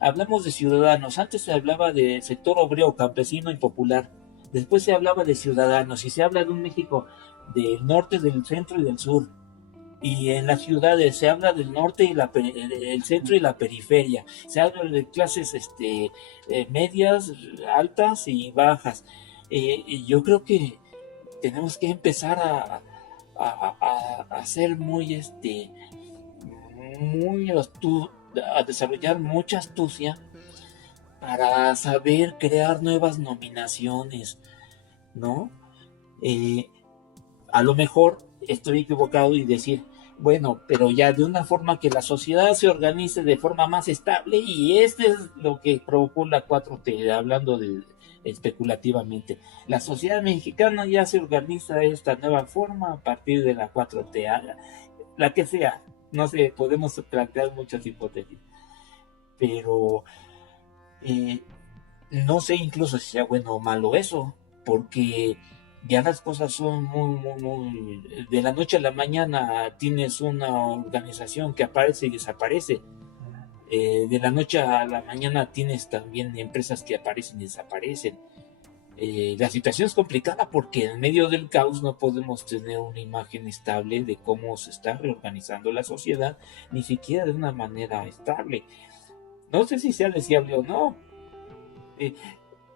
hablamos de ciudadanos, antes se hablaba de sector obrero, campesino y popular, después se hablaba de ciudadanos y se habla de un México del norte, del centro y del sur. Y en las ciudades se habla del norte y el centro y la periferia. Se habla de clases medias, altas y bajas. Y yo creo que tenemos que empezar a ser a desarrollar mucha astucia para saber crear nuevas nominaciones, ¿no? Eh, a lo mejor estoy equivocado y decir, bueno, pero ya de una forma que la sociedad se organice de forma más estable, y este es lo que provocó la 4T, hablando especulativamente. La sociedad mexicana ya se organiza de esta nueva forma a partir de la 4T, la que sea, no sé, podemos plantear muchas hipótesis, pero eh, no sé incluso si sea bueno o malo eso, porque ya las cosas son muy, de la noche a la mañana tienes una organización que aparece y desaparece. De la noche a la mañana tienes también empresas que aparecen y desaparecen. La situación es complicada porque en medio del caos no podemos tener una imagen estable de cómo se está reorganizando la sociedad, ni siquiera de una manera estable. No sé si sea deseable o no. Eh,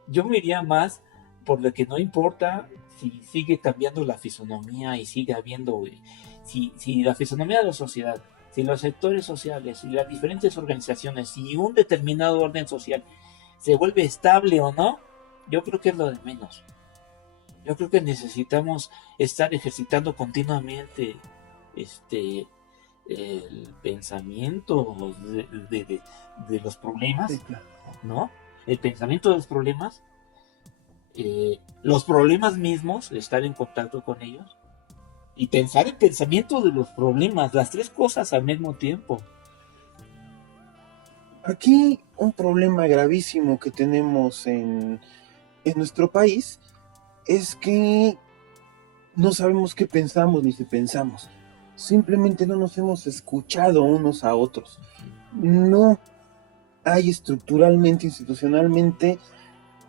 yo me iría más por lo que no importa si sigue cambiando la fisonomía y sigue habiendo, si la fisonomía de la sociedad, si los sectores sociales, si las diferentes organizaciones, si un determinado orden social se vuelve estable o no, yo creo que es lo de menos. Yo creo que necesitamos estar ejercitando continuamente este el pensamiento de los problemas, Sí, claro. ¿no? El pensamiento de los problemas mismos, estar en contacto con ellos y pensar el pensamiento de los problemas, las tres cosas al mismo tiempo. Aquí un problema gravísimo que tenemos en nuestro país es que no sabemos qué pensamos ni si pensamos. Simplemente no nos hemos escuchado unos a otros. No hay estructuralmente, institucionalmente,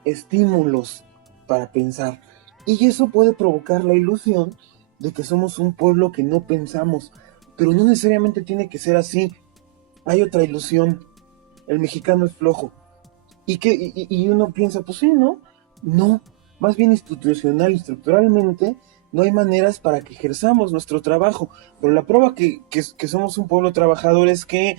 estímulos para pensar. Y eso puede provocar la ilusión de que somos un pueblo que no pensamos. Pero no necesariamente tiene que ser así. Hay otra ilusión. El mexicano es flojo. Y uno piensa, pues sí, ¿no? No, más bien institucional, estructuralmente, no hay maneras para que ejerzamos nuestro trabajo. Pero la prueba que somos un pueblo trabajador es que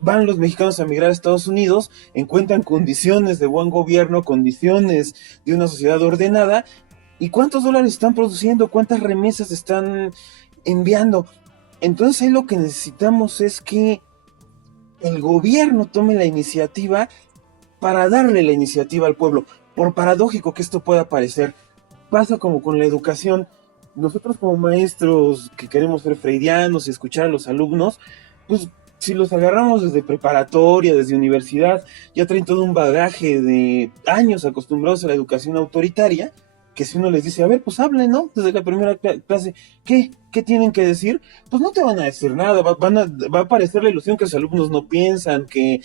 van los mexicanos a migrar a Estados Unidos, encuentran condiciones de buen gobierno, condiciones de una sociedad ordenada. ¿Y cuántos dólares están produciendo? ¿Cuántas remesas están enviando? Entonces ahí lo que necesitamos es que el gobierno tome la iniciativa para darle la iniciativa al pueblo. Por paradójico que esto pueda parecer, pasa como con la educación. Nosotros como maestros que queremos ser freudianos y escuchar a los alumnos, pues si los agarramos desde preparatoria, desde universidad, ya traen todo un bagaje de años acostumbrados a la educación autoritaria, que si uno les dice, a ver, pues hablen, ¿no? Desde la primera clase, ¿qué tienen que decir? Pues no te van a decir nada, va a parecer la ilusión que los alumnos no piensan, que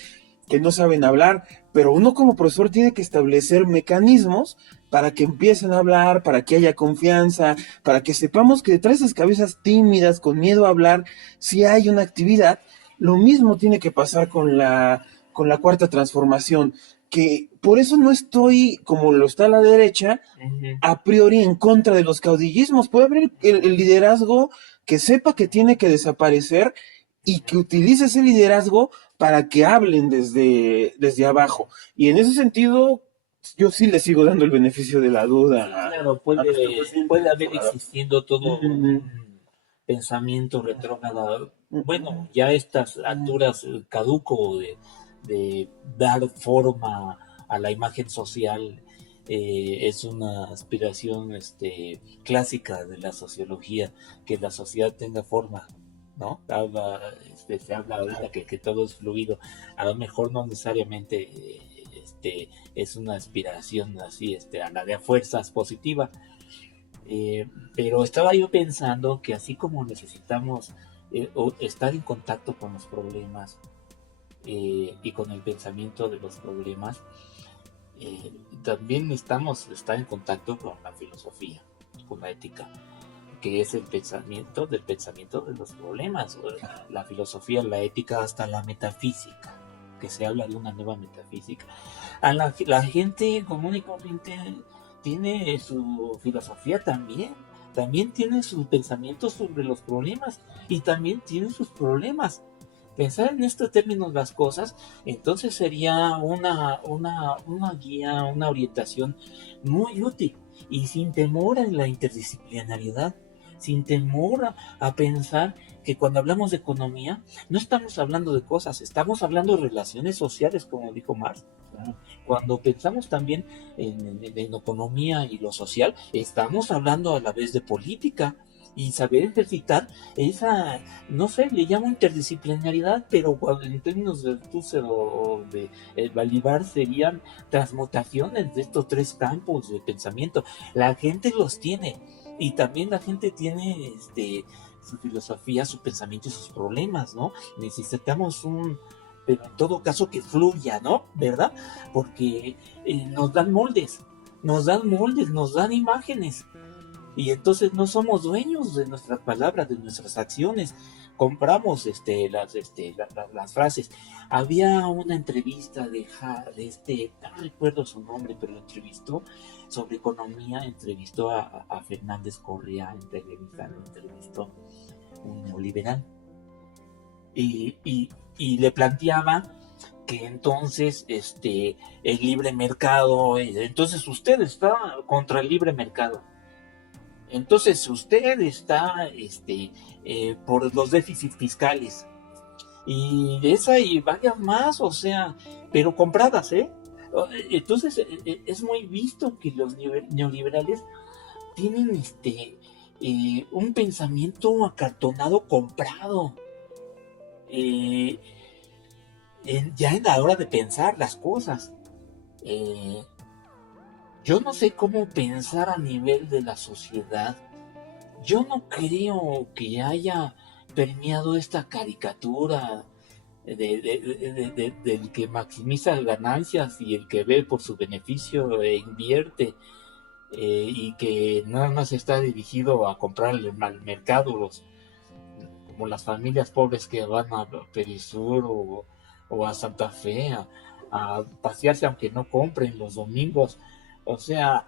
no saben hablar, pero uno como profesor tiene que establecer mecanismos para que empiecen a hablar, para que haya confianza, para que sepamos que detrás de esas cabezas tímidas, con miedo a hablar, si hay una actividad. Lo mismo tiene que pasar con la cuarta transformación, que por eso no estoy, como lo está la derecha, a priori en contra de los caudillismos. Puede haber el liderazgo que sepa que tiene que desaparecer y que utilice ese liderazgo para que hablen desde abajo. Y en ese sentido, yo sí le sigo dando el beneficio de la duda. Sí, claro, puede haber existiendo todo un pensamiento retrógrado. Bueno, ya a estas alturas caduco de dar forma a la imagen social es una aspiración clásica de la sociología, que la sociedad tenga forma, ¿no? Se habla ahorita que todo es fluido, a lo mejor no necesariamente es una aspiración así a la de fuerzas positiva, pero estaba yo pensando que así como necesitamos estar en contacto con los problemas y con el pensamiento de los problemas, también necesitamos estar en contacto con la filosofía, con la ética, que es el pensamiento de los problemas. La filosofía, la ética, hasta la metafísica, que se habla de una nueva metafísica. La gente común y corriente tiene su filosofía también tiene sus pensamientos sobre los problemas y también tiene sus problemas. Pensar en estos términos las cosas, entonces sería una guía, una orientación muy útil y sin temor a la interdisciplinariedad, sin temor a pensar que cuando hablamos de economía no estamos hablando de cosas, estamos hablando de relaciones sociales, como dijo Marx. Cuando pensamos también en economía y lo social, estamos hablando a la vez de política y saber ejercitar esa, no sé, le llamo interdisciplinaridad, pero en términos de Tusser o de Balibar serían transmutaciones de estos tres campos de pensamiento. La gente los tiene y también la gente tiene su filosofía, su pensamiento y sus problemas, ¿no? Necesitamos pero en todo caso que fluya, ¿no? ¿Verdad? Porque nos dan moldes, nos dan imágenes. Y entonces no somos dueños de nuestras palabras, de nuestras acciones. Compramos las frases. Había una entrevista de no recuerdo su nombre, pero lo entrevistó sobre economía, entrevistó a Fernández Correa en Televisa, lo entrevistó un neoliberal. Y le planteaba que entonces el libre mercado, entonces usted está contra el libre mercado. Entonces usted está por los déficits fiscales y esa y varias más, o sea, pero compradas, ¿eh? Entonces es muy visto que los neoliberales tienen un pensamiento acartonado comprado. ya en la hora de pensar las cosas. Eh, yo no sé cómo pensar a nivel de la sociedad. Yo no creo que haya permeado esta caricatura del que maximiza ganancias y el que ve por su beneficio e invierte, y que nada más está dirigido a comprar al mercado, como las familias pobres que van a Perisur o a Santa Fe a pasearse aunque no compren los domingos. O sea,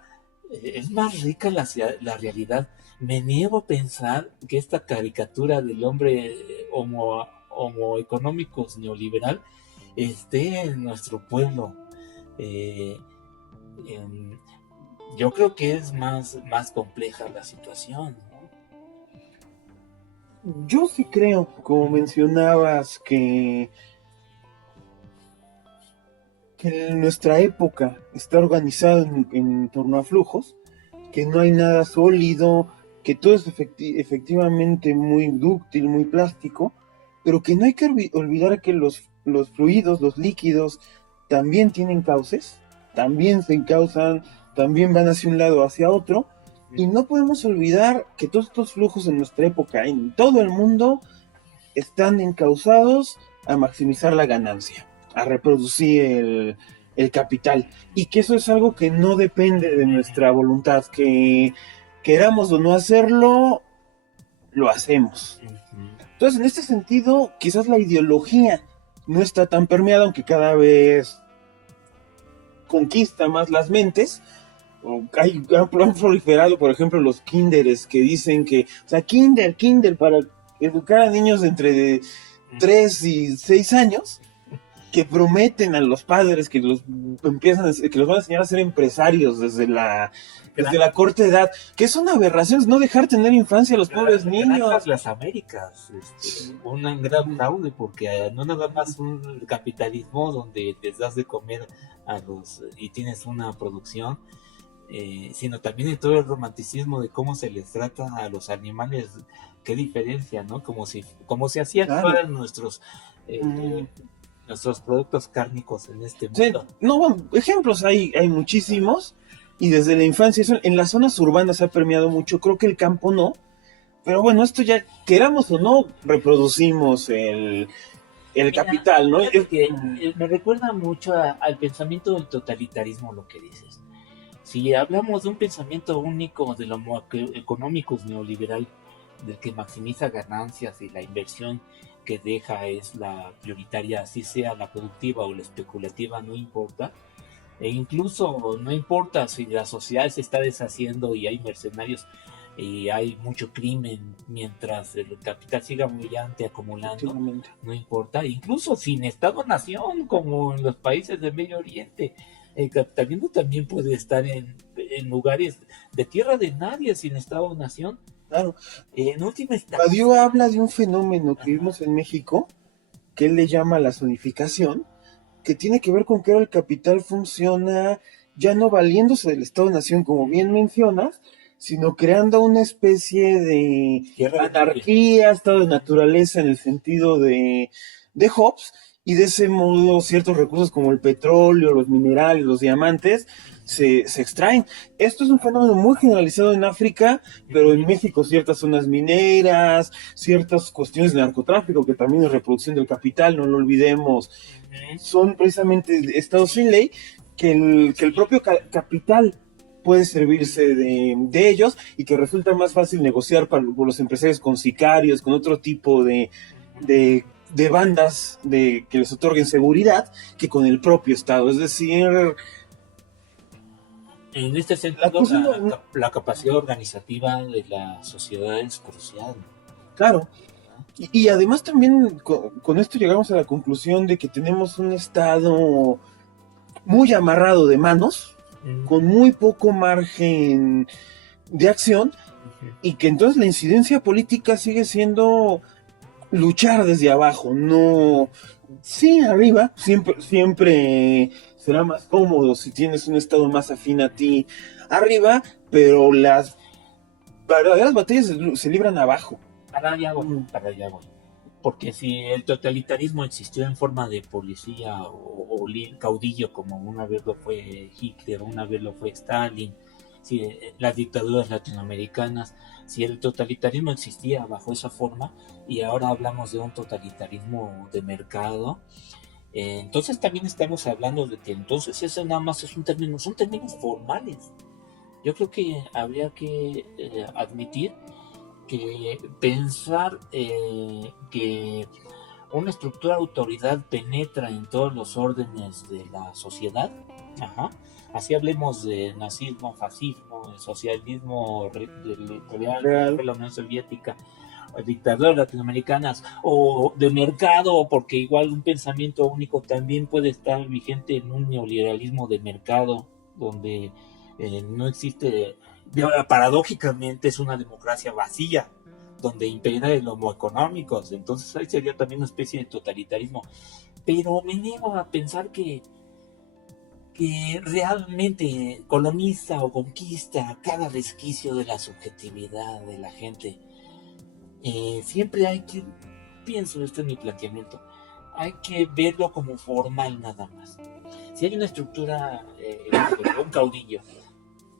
es más rica la realidad. Me niego a pensar que esta caricatura del hombre homo económicos neoliberal esté en nuestro pueblo. Eh, em, yo creo que es más compleja la situación, ¿no? Yo sí creo, como mencionabas, que en nuestra época está organizado en torno a flujos, que no hay nada sólido, que todo es efectivamente muy dúctil, muy plástico, pero que no hay que olvidar que los fluidos, los líquidos, también tienen cauces, también se encausan, también van hacia un lado o hacia otro, y no podemos olvidar que todos estos flujos en nuestra época, en todo el mundo, están encausados a maximizar la ganancia, a reproducir el capital, y que eso es algo que no depende de nuestra voluntad, que queramos o no hacerlo, lo hacemos. Entonces, en este sentido, quizás la ideología no está tan permeada, aunque cada vez conquista más las mentes. Han proliferado, por ejemplo, los kinderes que dicen que, o sea, kinder para educar a niños entre 3 y 6 años, que prometen a los padres que los van a enseñar a ser empresarios desde la corta edad, que es una aberración, no dejar tener infancia a los pobres niños. Las Américas, un gran fraude, porque no nada más un capitalismo donde les das de comer y tienes una producción, sino también en todo el romanticismo de cómo se les trata a los animales. Qué diferencia, ¿no? Como si hacían todos nuestros productos cárnicos en este mundo. Sí, no, bueno, ejemplos hay muchísimos, y desde la infancia, en las zonas urbanas se ha permeado mucho, creo que el campo no, pero bueno, esto ya, queramos o no, reproducimos el capital, ¿no? Me recuerda mucho al pensamiento del totalitarismo, lo que dices. Si hablamos de un pensamiento único del homo económicos neoliberal, del que maximiza ganancias y la inversión que deja es la prioritaria, así sea la productiva o la especulativa, no importa. E incluso no importa si la sociedad se está deshaciendo y hay mercenarios y hay mucho crimen mientras el capital siga brillante acumulando, no importa. Incluso sin Estado-nación, como en los países del Medio Oriente, el capitalismo también puede estar en lugares de tierra de nadie sin Estado-nación. Claro. En última instancia, Badiou habla de un fenómeno que vimos en México, que él le llama la zonificación, que tiene que ver con que ahora el capital funciona ya no valiéndose del Estado-nación, como bien mencionas, sino creando una especie de anarquía, estado de naturaleza en el sentido de Hobbes, y de ese modo ciertos recursos como el petróleo, los minerales, los diamantes, se extraen. Esto es un fenómeno muy generalizado en África, pero en México ciertas zonas mineras, ciertas cuestiones de narcotráfico, que también es reproducción del capital, no lo olvidemos, son precisamente estados sin ley, que el propio capital puede servirse de ellos, y que resulta más fácil negociar por los empresarios con sicarios, con otro tipo de bandas que les otorguen seguridad, que con el propio Estado. Es decir, en este sentido, la capacidad organizativa de la sociedad es crucial. Claro. Y además también con esto llegamos a la conclusión de que tenemos un Estado muy amarrado de manos, con muy poco margen de acción, y que entonces la incidencia política sigue siendo luchar desde abajo, no. Sí, arriba, siempre será más cómodo si tienes un estado más afín a ti arriba, pero las verdaderas batallas se libran abajo. Para allá voy. Porque si el totalitarismo existió en forma de policía o caudillo, como una vez lo fue Hitler, una vez lo fue Stalin, si las dictaduras latinoamericanas, si el totalitarismo existía bajo esa forma y ahora hablamos de un totalitarismo de mercado, entonces también estamos hablando de que entonces eso nada más es un término, son términos formales. Yo creo que habría que admitir que pensar que una estructura de autoridad penetra en todos los órdenes de la sociedad, ajá, así hablemos de nazismo, fascismo, socialismo real, de la Unión Soviética, dictaduras latinoamericanas, o de mercado, porque igual un pensamiento único también puede estar vigente en un neoliberalismo de mercado, donde no existe, paradójicamente es una democracia vacía, donde impera el homo económicos, entonces ahí sería también una especie de totalitarismo. Pero me niego a pensar que realmente coloniza o conquista cada resquicio de la subjetividad de la gente. Siempre hay que, pienso, este es mi planteamiento, hay que verlo como formal nada más. Si hay una estructura de un caudillo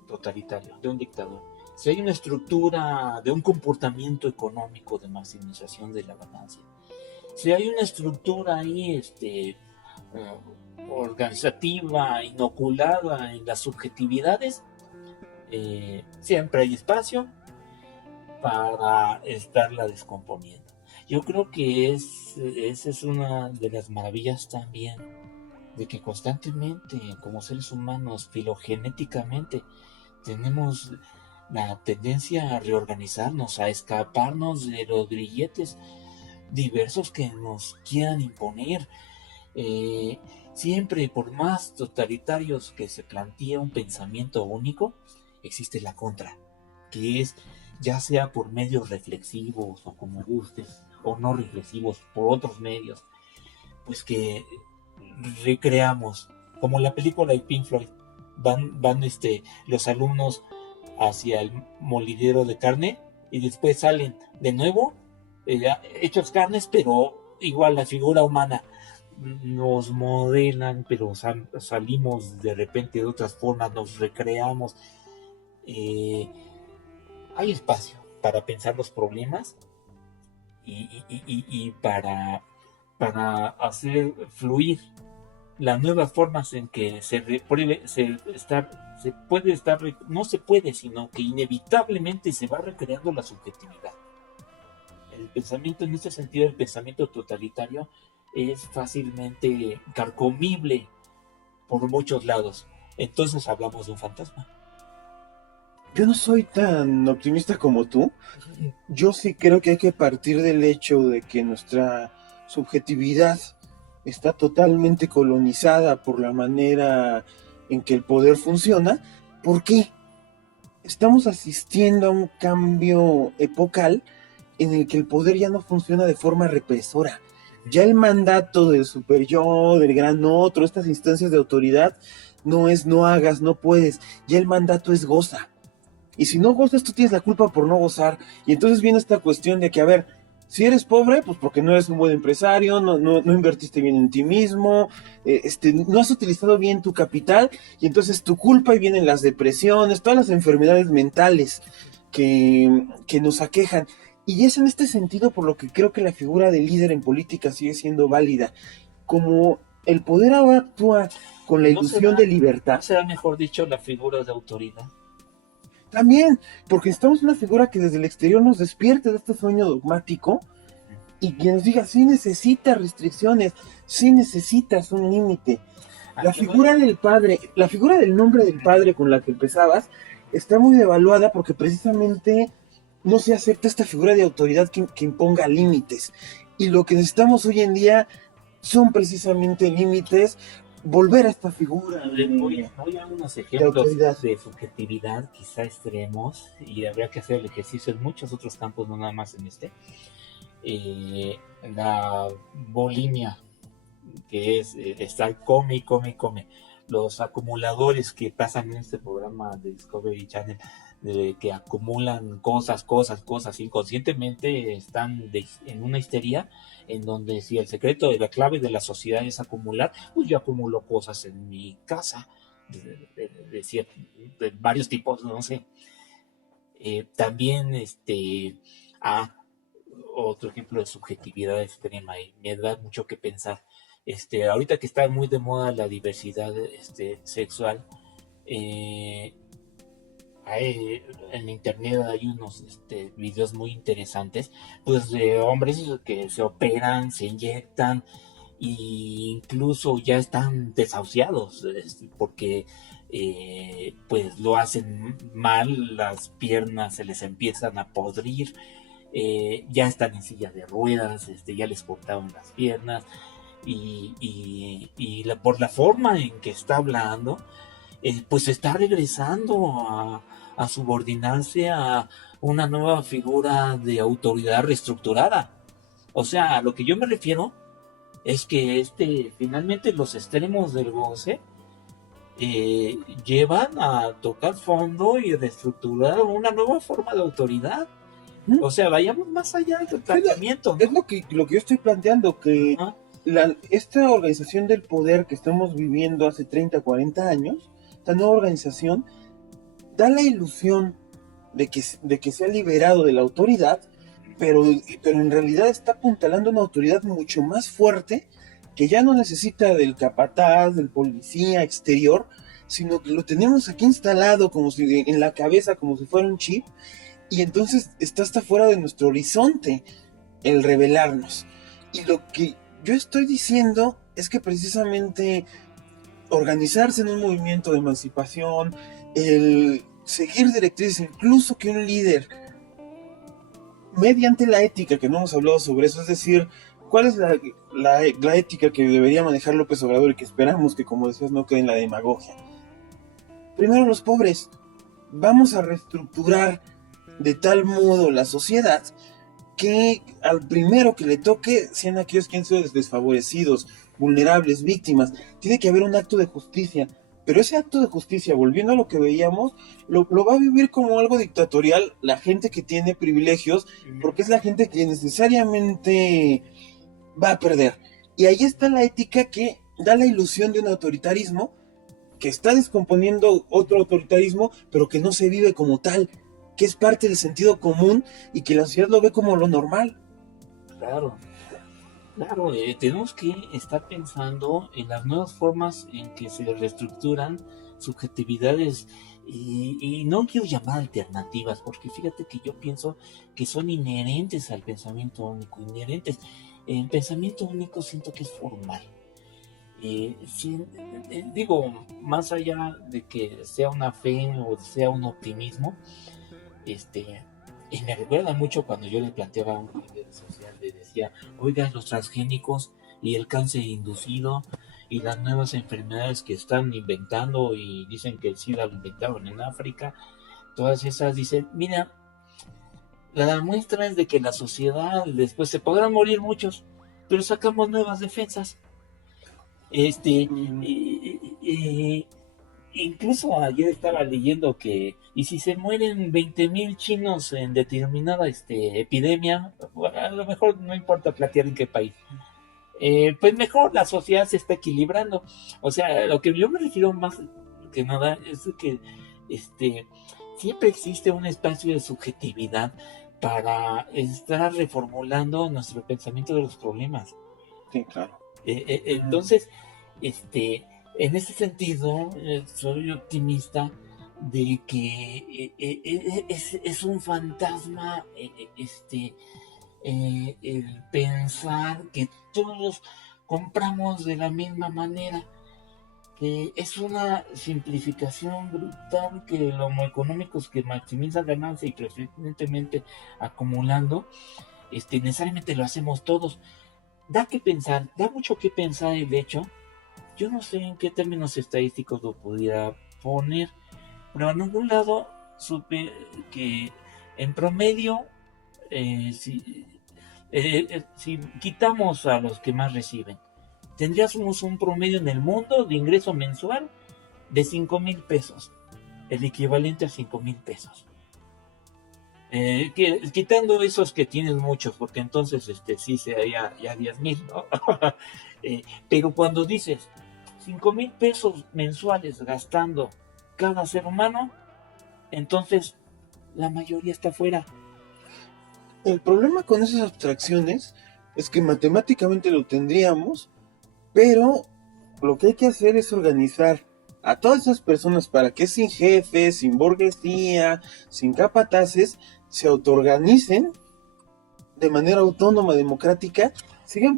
totalitario, de un dictador, si hay una estructura de un comportamiento económico de maximización de la ganancia, si hay una estructura ahí organizativa, inoculada en las subjetividades, siempre hay espacio para estarla descomponiendo. Yo creo que esa es una de las maravillas también, de que constantemente, como seres humanos, filogenéticamente, tenemos la tendencia a reorganizarnos, a escaparnos de los grilletes diversos que nos quieran imponer. Siempre, por más totalitarios que se plantee un pensamiento único, existe la contra, que es ya sea por medios reflexivos o como gustes, o no reflexivos, por otros medios, pues que recreamos, como la película de Pink Floyd, van los alumnos hacia el molidero de carne y después salen de nuevo hechos carnes, pero igual la figura humana nos modelan, pero salimos de repente de otras formas, nos recreamos. Hay espacio para pensar los problemas y para hacer fluir las nuevas formas en que no se puede, sino que inevitablemente se va recreando la subjetividad. El pensamiento, en este sentido, el pensamiento totalitario es fácilmente carcomible por muchos lados. Entonces hablamos de un fantasma. Yo no soy tan optimista como tú. Yo sí creo que hay que partir del hecho de que nuestra subjetividad está totalmente colonizada por la manera en que el poder funciona. ¿Por qué? Estamos asistiendo a un cambio epocal en el que el poder ya no funciona de forma represora. Ya el mandato del super yo, del gran otro, estas instancias de autoridad, no es no hagas, no puedes. Ya el mandato es goza. Y si no gozas, tú tienes la culpa por no gozar. Y entonces viene esta cuestión de que, a ver, si eres pobre, pues porque no eres un buen empresario, no invertiste bien en ti mismo, no has utilizado bien tu capital, y entonces tu culpa, y vienen las depresiones, todas las enfermedades mentales que nos aquejan. Y es en este sentido por lo que creo que la figura del líder en política sigue siendo válida. Como el poder ahora actúa con la ilusión de libertad. ¿No será, mejor dicho, la figura de autoridad? También, porque necesitamos una figura que desde el exterior nos despierte de este sueño dogmático y que nos diga, sí necesitas restricciones, sí necesitas un límite. La figura del padre, la figura del nombre del padre con la que empezabas, está muy devaluada porque precisamente no se acepta esta figura de autoridad que imponga límites. Y lo que necesitamos hoy en día son precisamente límites. Volver a esta figura. Voy a unos ejemplos de subjetividad, quizá extremos, y habría que hacer el ejercicio en muchos otros campos, no nada más en este. La bulimia, que es estar come y come y come. Los acumuladores que pasan en este programa de Discovery Channel, de que acumulan cosas, inconscientemente están en una histeria en donde si el secreto de la clave de la sociedad es acumular, pues yo acumulo cosas en mi casa de varios tipos, no sé. También, ah, otro ejemplo de subjetividad extrema y me da mucho que pensar. Ahorita que está muy de moda la diversidad sexual, eh, en internet hay unos videos muy interesantes, pues de hombres que se operan, se inyectan e incluso ya están desahuciados porque pues lo hacen mal, las piernas se les empiezan a podrir, ya están en silla de ruedas, ya les cortaron las piernas por la forma en que está hablando, pues está regresando a subordinarse a una nueva figura de autoridad reestructurada. O sea, a lo que yo me refiero es que finalmente los extremos del goce llevan a tocar fondo y reestructurar una nueva forma de autoridad. O sea, vayamos más allá del planteamiento, ¿no? Es lo que yo estoy planteando, que esta organización del poder que estamos viviendo hace 30, 40 años, esta nueva organización, da la ilusión de que se ha liberado de la autoridad, pero en realidad está apuntalando una autoridad mucho más fuerte, que ya no necesita del capataz, del policía exterior, sino que lo tenemos aquí instalado como si en la cabeza, como si fuera un chip, y entonces está hasta fuera de nuestro horizonte el rebelarnos. Y lo que yo estoy diciendo es que precisamente organizarse en un movimiento de emancipación, el seguir directrices, incluso que un líder, mediante la ética, que no hemos hablado sobre eso, es decir, ¿cuál es la ética que debería manejar López Obrador y que esperamos que, como decías, no quede en la demagogia? Primero, los pobres. Vamos a reestructurar de tal modo la sociedad que al primero que le toque sean aquellos que han sido desfavorecidos, vulnerables, víctimas. Tiene que haber un acto de justicia, pero ese acto de justicia, volviendo a lo que veíamos, lo va a vivir como algo dictatorial la gente que tiene privilegios, porque es la gente que necesariamente va a perder. Y ahí está la ética que da la ilusión de un autoritarismo que está descomponiendo otro autoritarismo, pero que no se vive como tal, que es parte del sentido común y que la sociedad lo ve como lo normal. Claro, tenemos que estar pensando en las nuevas formas en que se reestructuran subjetividades y no quiero llamar alternativas, porque fíjate que yo pienso que son inherentes al pensamiento único, inherentes. El pensamiento único siento que es formal. Digo, más allá de que sea una fe o sea un optimismo, y me recuerda mucho cuando yo le planteaba a un líder social, le decía, oiga, los transgénicos y el cáncer inducido y las nuevas enfermedades que están inventando y dicen que el SIDA lo inventaron en África, todas esas dicen, mira, la muestra es de que la sociedad después se podrán morir muchos, pero sacamos nuevas defensas. Incluso ayer estaba leyendo que, y si se mueren 20,000 chinos en determinada epidemia, bueno, a lo mejor no importa plantear en qué país, pues mejor la sociedad se está equilibrando. O sea, lo que yo me refiero más que nada es que siempre existe un espacio de subjetividad para estar reformulando nuestro pensamiento de los problemas. Sí, claro. Entonces, en ese sentido, soy optimista de que es un fantasma el pensar que todos compramos de la misma manera, que es una simplificación brutal, que el homo económico es que maximiza ganancia y preferentemente acumulando, necesariamente lo hacemos todos. Da mucho que pensar el hecho. Yo no sé en qué términos estadísticos lo pudiera poner, pero en algún lado supe que en promedio, si quitamos a los que más reciben, tendríamos un promedio en el mundo de ingreso mensual de 5,000 pesos, el equivalente a 5,000 pesos. Quitando esos que tienes muchos, porque entonces sí sería ya 10,000, ¿no? Pero cuando dices 5,000 pesos mensuales gastando cada ser humano, entonces la mayoría está fuera. El problema con esas abstracciones es que matemáticamente lo tendríamos, pero lo que hay que hacer es organizar a todas esas personas para que sin jefes, sin burguesía, sin capataces, se autoorganicen de manera autónoma, democrática, sigan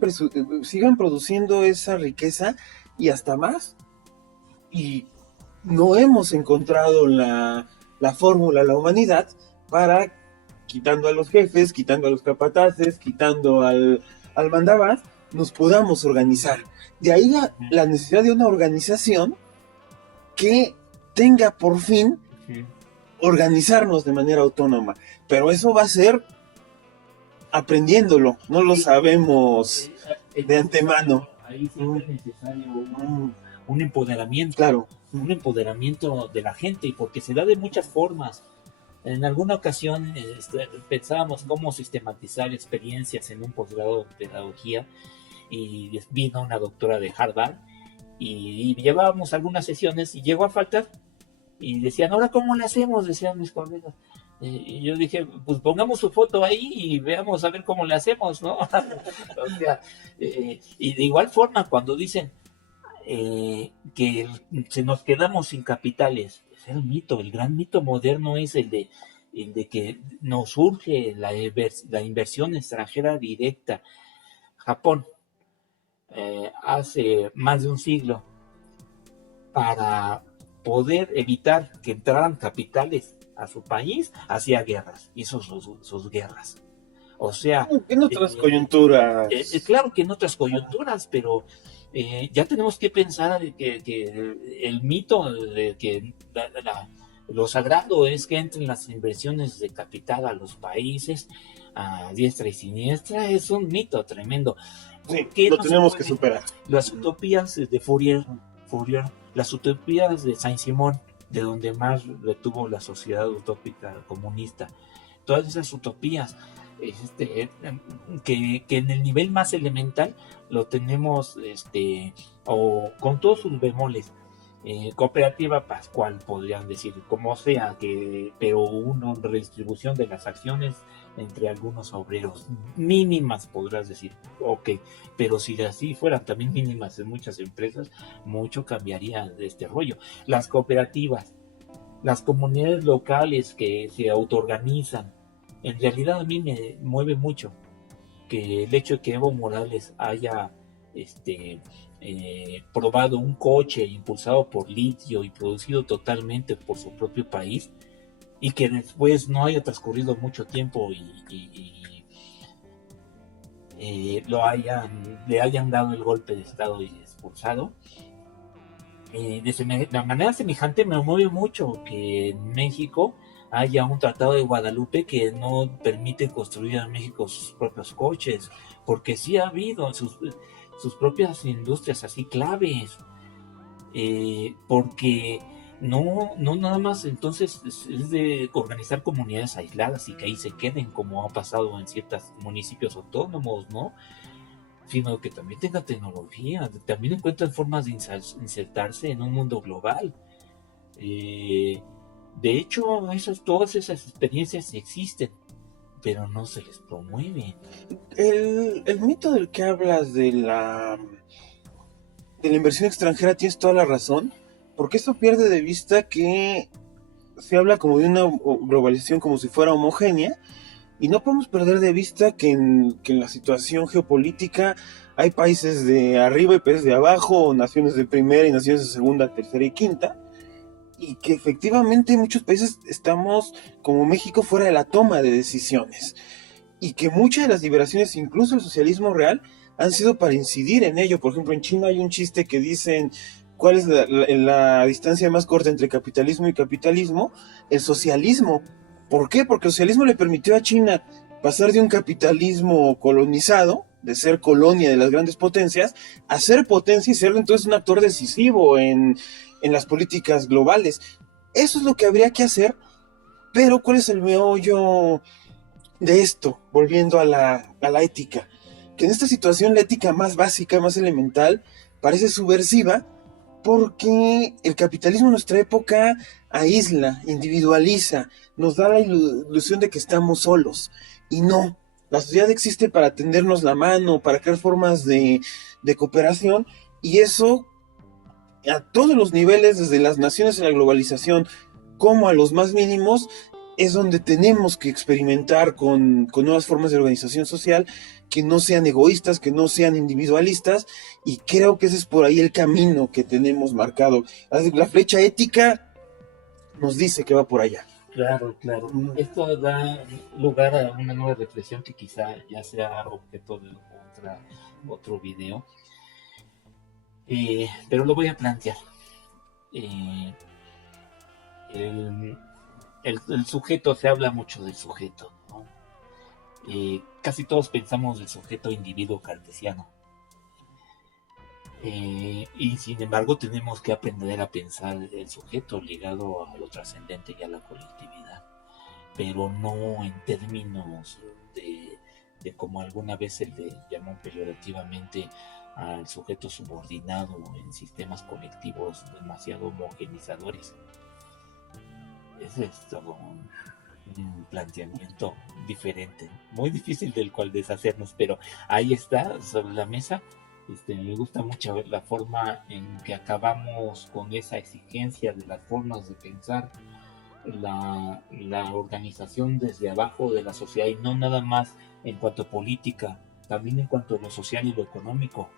produciendo esa riqueza y hasta más. Y no hemos encontrado la fórmula, la humanidad, para, quitando a los jefes, quitando a los capataces, quitando al mandabás, nos podamos organizar. De ahí la necesidad de una organización que tenga por fin organizarnos de manera autónoma. Pero eso va a ser aprendiéndolo, no lo sabemos de antemano. Ahí sí es necesario un empoderamiento. Claro. Un empoderamiento de la gente, porque se da de muchas formas. En alguna ocasión pensábamos cómo sistematizar experiencias en un posgrado de pedagogía, y vino una doctora de Harvard y llevábamos algunas sesiones y llegó a faltar y decían, ¿ahora cómo le hacemos?, decían mis colegas. Y yo dije, pues pongamos su foto ahí y veamos a ver cómo le hacemos, ¿no? O sea, y de igual forma cuando dicen que se nos quedamos sin capitales, es el mito, el gran mito moderno es el de que nos surge la inversión extranjera directa. Japón, hace más de un siglo, para poder evitar que entraran capitales a su país, hacía guerras, hizo sus guerras. O sea, en otras coyunturas. Claro que en otras coyunturas, pero ya tenemos que pensar que el mito de que lo sagrado es que entren las inversiones de capital a los países a diestra y siniestra, es un mito tremendo. Sí, lo tenemos que superar. Las utopías de Fourier, las utopías de Saint-Simon, de donde más retuvo la sociedad utópica comunista, todas esas utopías, que en el nivel más elemental lo tenemos, o con todos sus bemoles, cooperativa Pascual, podrían decir, como sea, pero una redistribución de las acciones entre algunos obreros, mínimas podrás decir, ok, pero si así fueran también mínimas en muchas empresas, mucho cambiaría de este rollo. Las cooperativas, las comunidades locales que se autoorganizan, en realidad a mí me mueve mucho que el hecho de que Evo Morales haya probado un coche impulsado por litio y producido totalmente por su propio país, y que después no haya transcurrido mucho tiempo y le hayan dado el golpe de estado y expulsado. De manera semejante me mueve mucho que en México haya un tratado de Guadalupe que no permite construir en México sus propios coches, porque sí ha habido sus propias industrias así claves, porque no nada más entonces es de organizar comunidades aisladas y que ahí se queden, como ha pasado en ciertos municipios autónomos, ¿no? Sino que también tenga tecnología, también encuentran formas de insertarse en un mundo global. De hecho, todas esas experiencias existen, pero no se les promueve. El mito del que hablas de la inversión extranjera, tienes toda la razón, porque esto pierde de vista que se habla como de una globalización como si fuera homogénea, y no podemos perder de vista que en la situación geopolítica hay países de arriba y países de abajo, naciones de primera y naciones de segunda, tercera y quinta, y que efectivamente muchos países estamos, como México, fuera de la toma de decisiones, y que muchas de las liberaciones, incluso el socialismo real, han sido para incidir en ello. Por ejemplo, en China hay un chiste que dicen, ¿cuál es la distancia más corta entre capitalismo y capitalismo? El socialismo. ¿Por qué? Porque el socialismo le permitió a China pasar de un capitalismo colonizado, de ser colonia de las grandes potencias, a ser potencia y ser entonces un actor decisivo en las políticas globales. Eso es lo que habría que hacer Pero ¿cuál es el meollo de esto? Volviendo a la ética. Que en esta situación la ética más básica, más elemental, parece subversiva porque el capitalismo en nuestra época aísla, individualiza, nos da la ilusión de que estamos solos. Y no, la sociedad existe para tendernos la mano, para crear formas de cooperación, y eso a todos los niveles, desde las naciones en la globalización como a los más mínimos, es donde tenemos que experimentar con nuevas formas de organización social que no sean egoístas, que no sean individualistas, y creo que ese es por ahí el camino que tenemos marcado. La flecha ética nos dice que va por allá. Claro, claro. Esto da lugar a una nueva reflexión que quizá ya sea objeto de otro video, pero lo voy a plantear. El sujeto, se habla mucho del sujeto, ¿no? Casi todos pensamos del sujeto individuo cartesiano. Y sin embargo tenemos que aprender a pensar el sujeto ligado a lo trascendente y a la colectividad, pero no en términos de como alguna vez se le llamó peyorativamente al sujeto subordinado en sistemas colectivos demasiado homogenizadores. Ese es todo un planteamiento diferente, muy difícil del cual deshacernos, pero ahí está sobre la mesa. Me gusta mucho ver la forma en que acabamos con esa exigencia de las formas de pensar la organización desde abajo de la sociedad, y no nada más en cuanto a política, también en cuanto a lo social y lo económico,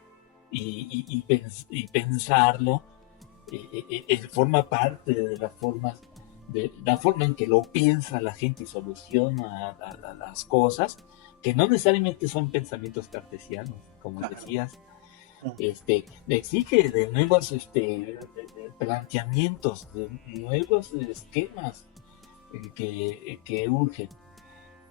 y pensarlo forma parte de las formas, de la forma en que lo piensa la gente y soluciona a las cosas, que no necesariamente son pensamientos cartesianos, como decías. Exige de nuevos de planteamientos, de nuevos esquemas que urgen.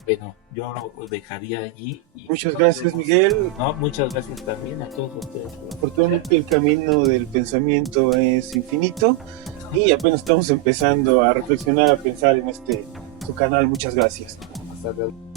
Bueno, yo lo dejaría allí. Muchas gracias, Miguel. No, muchas gracias también a todos ustedes. Afortunadamente el camino del pensamiento es infinito y apenas estamos empezando a reflexionar, a pensar en su canal. Muchas gracias. Hasta luego.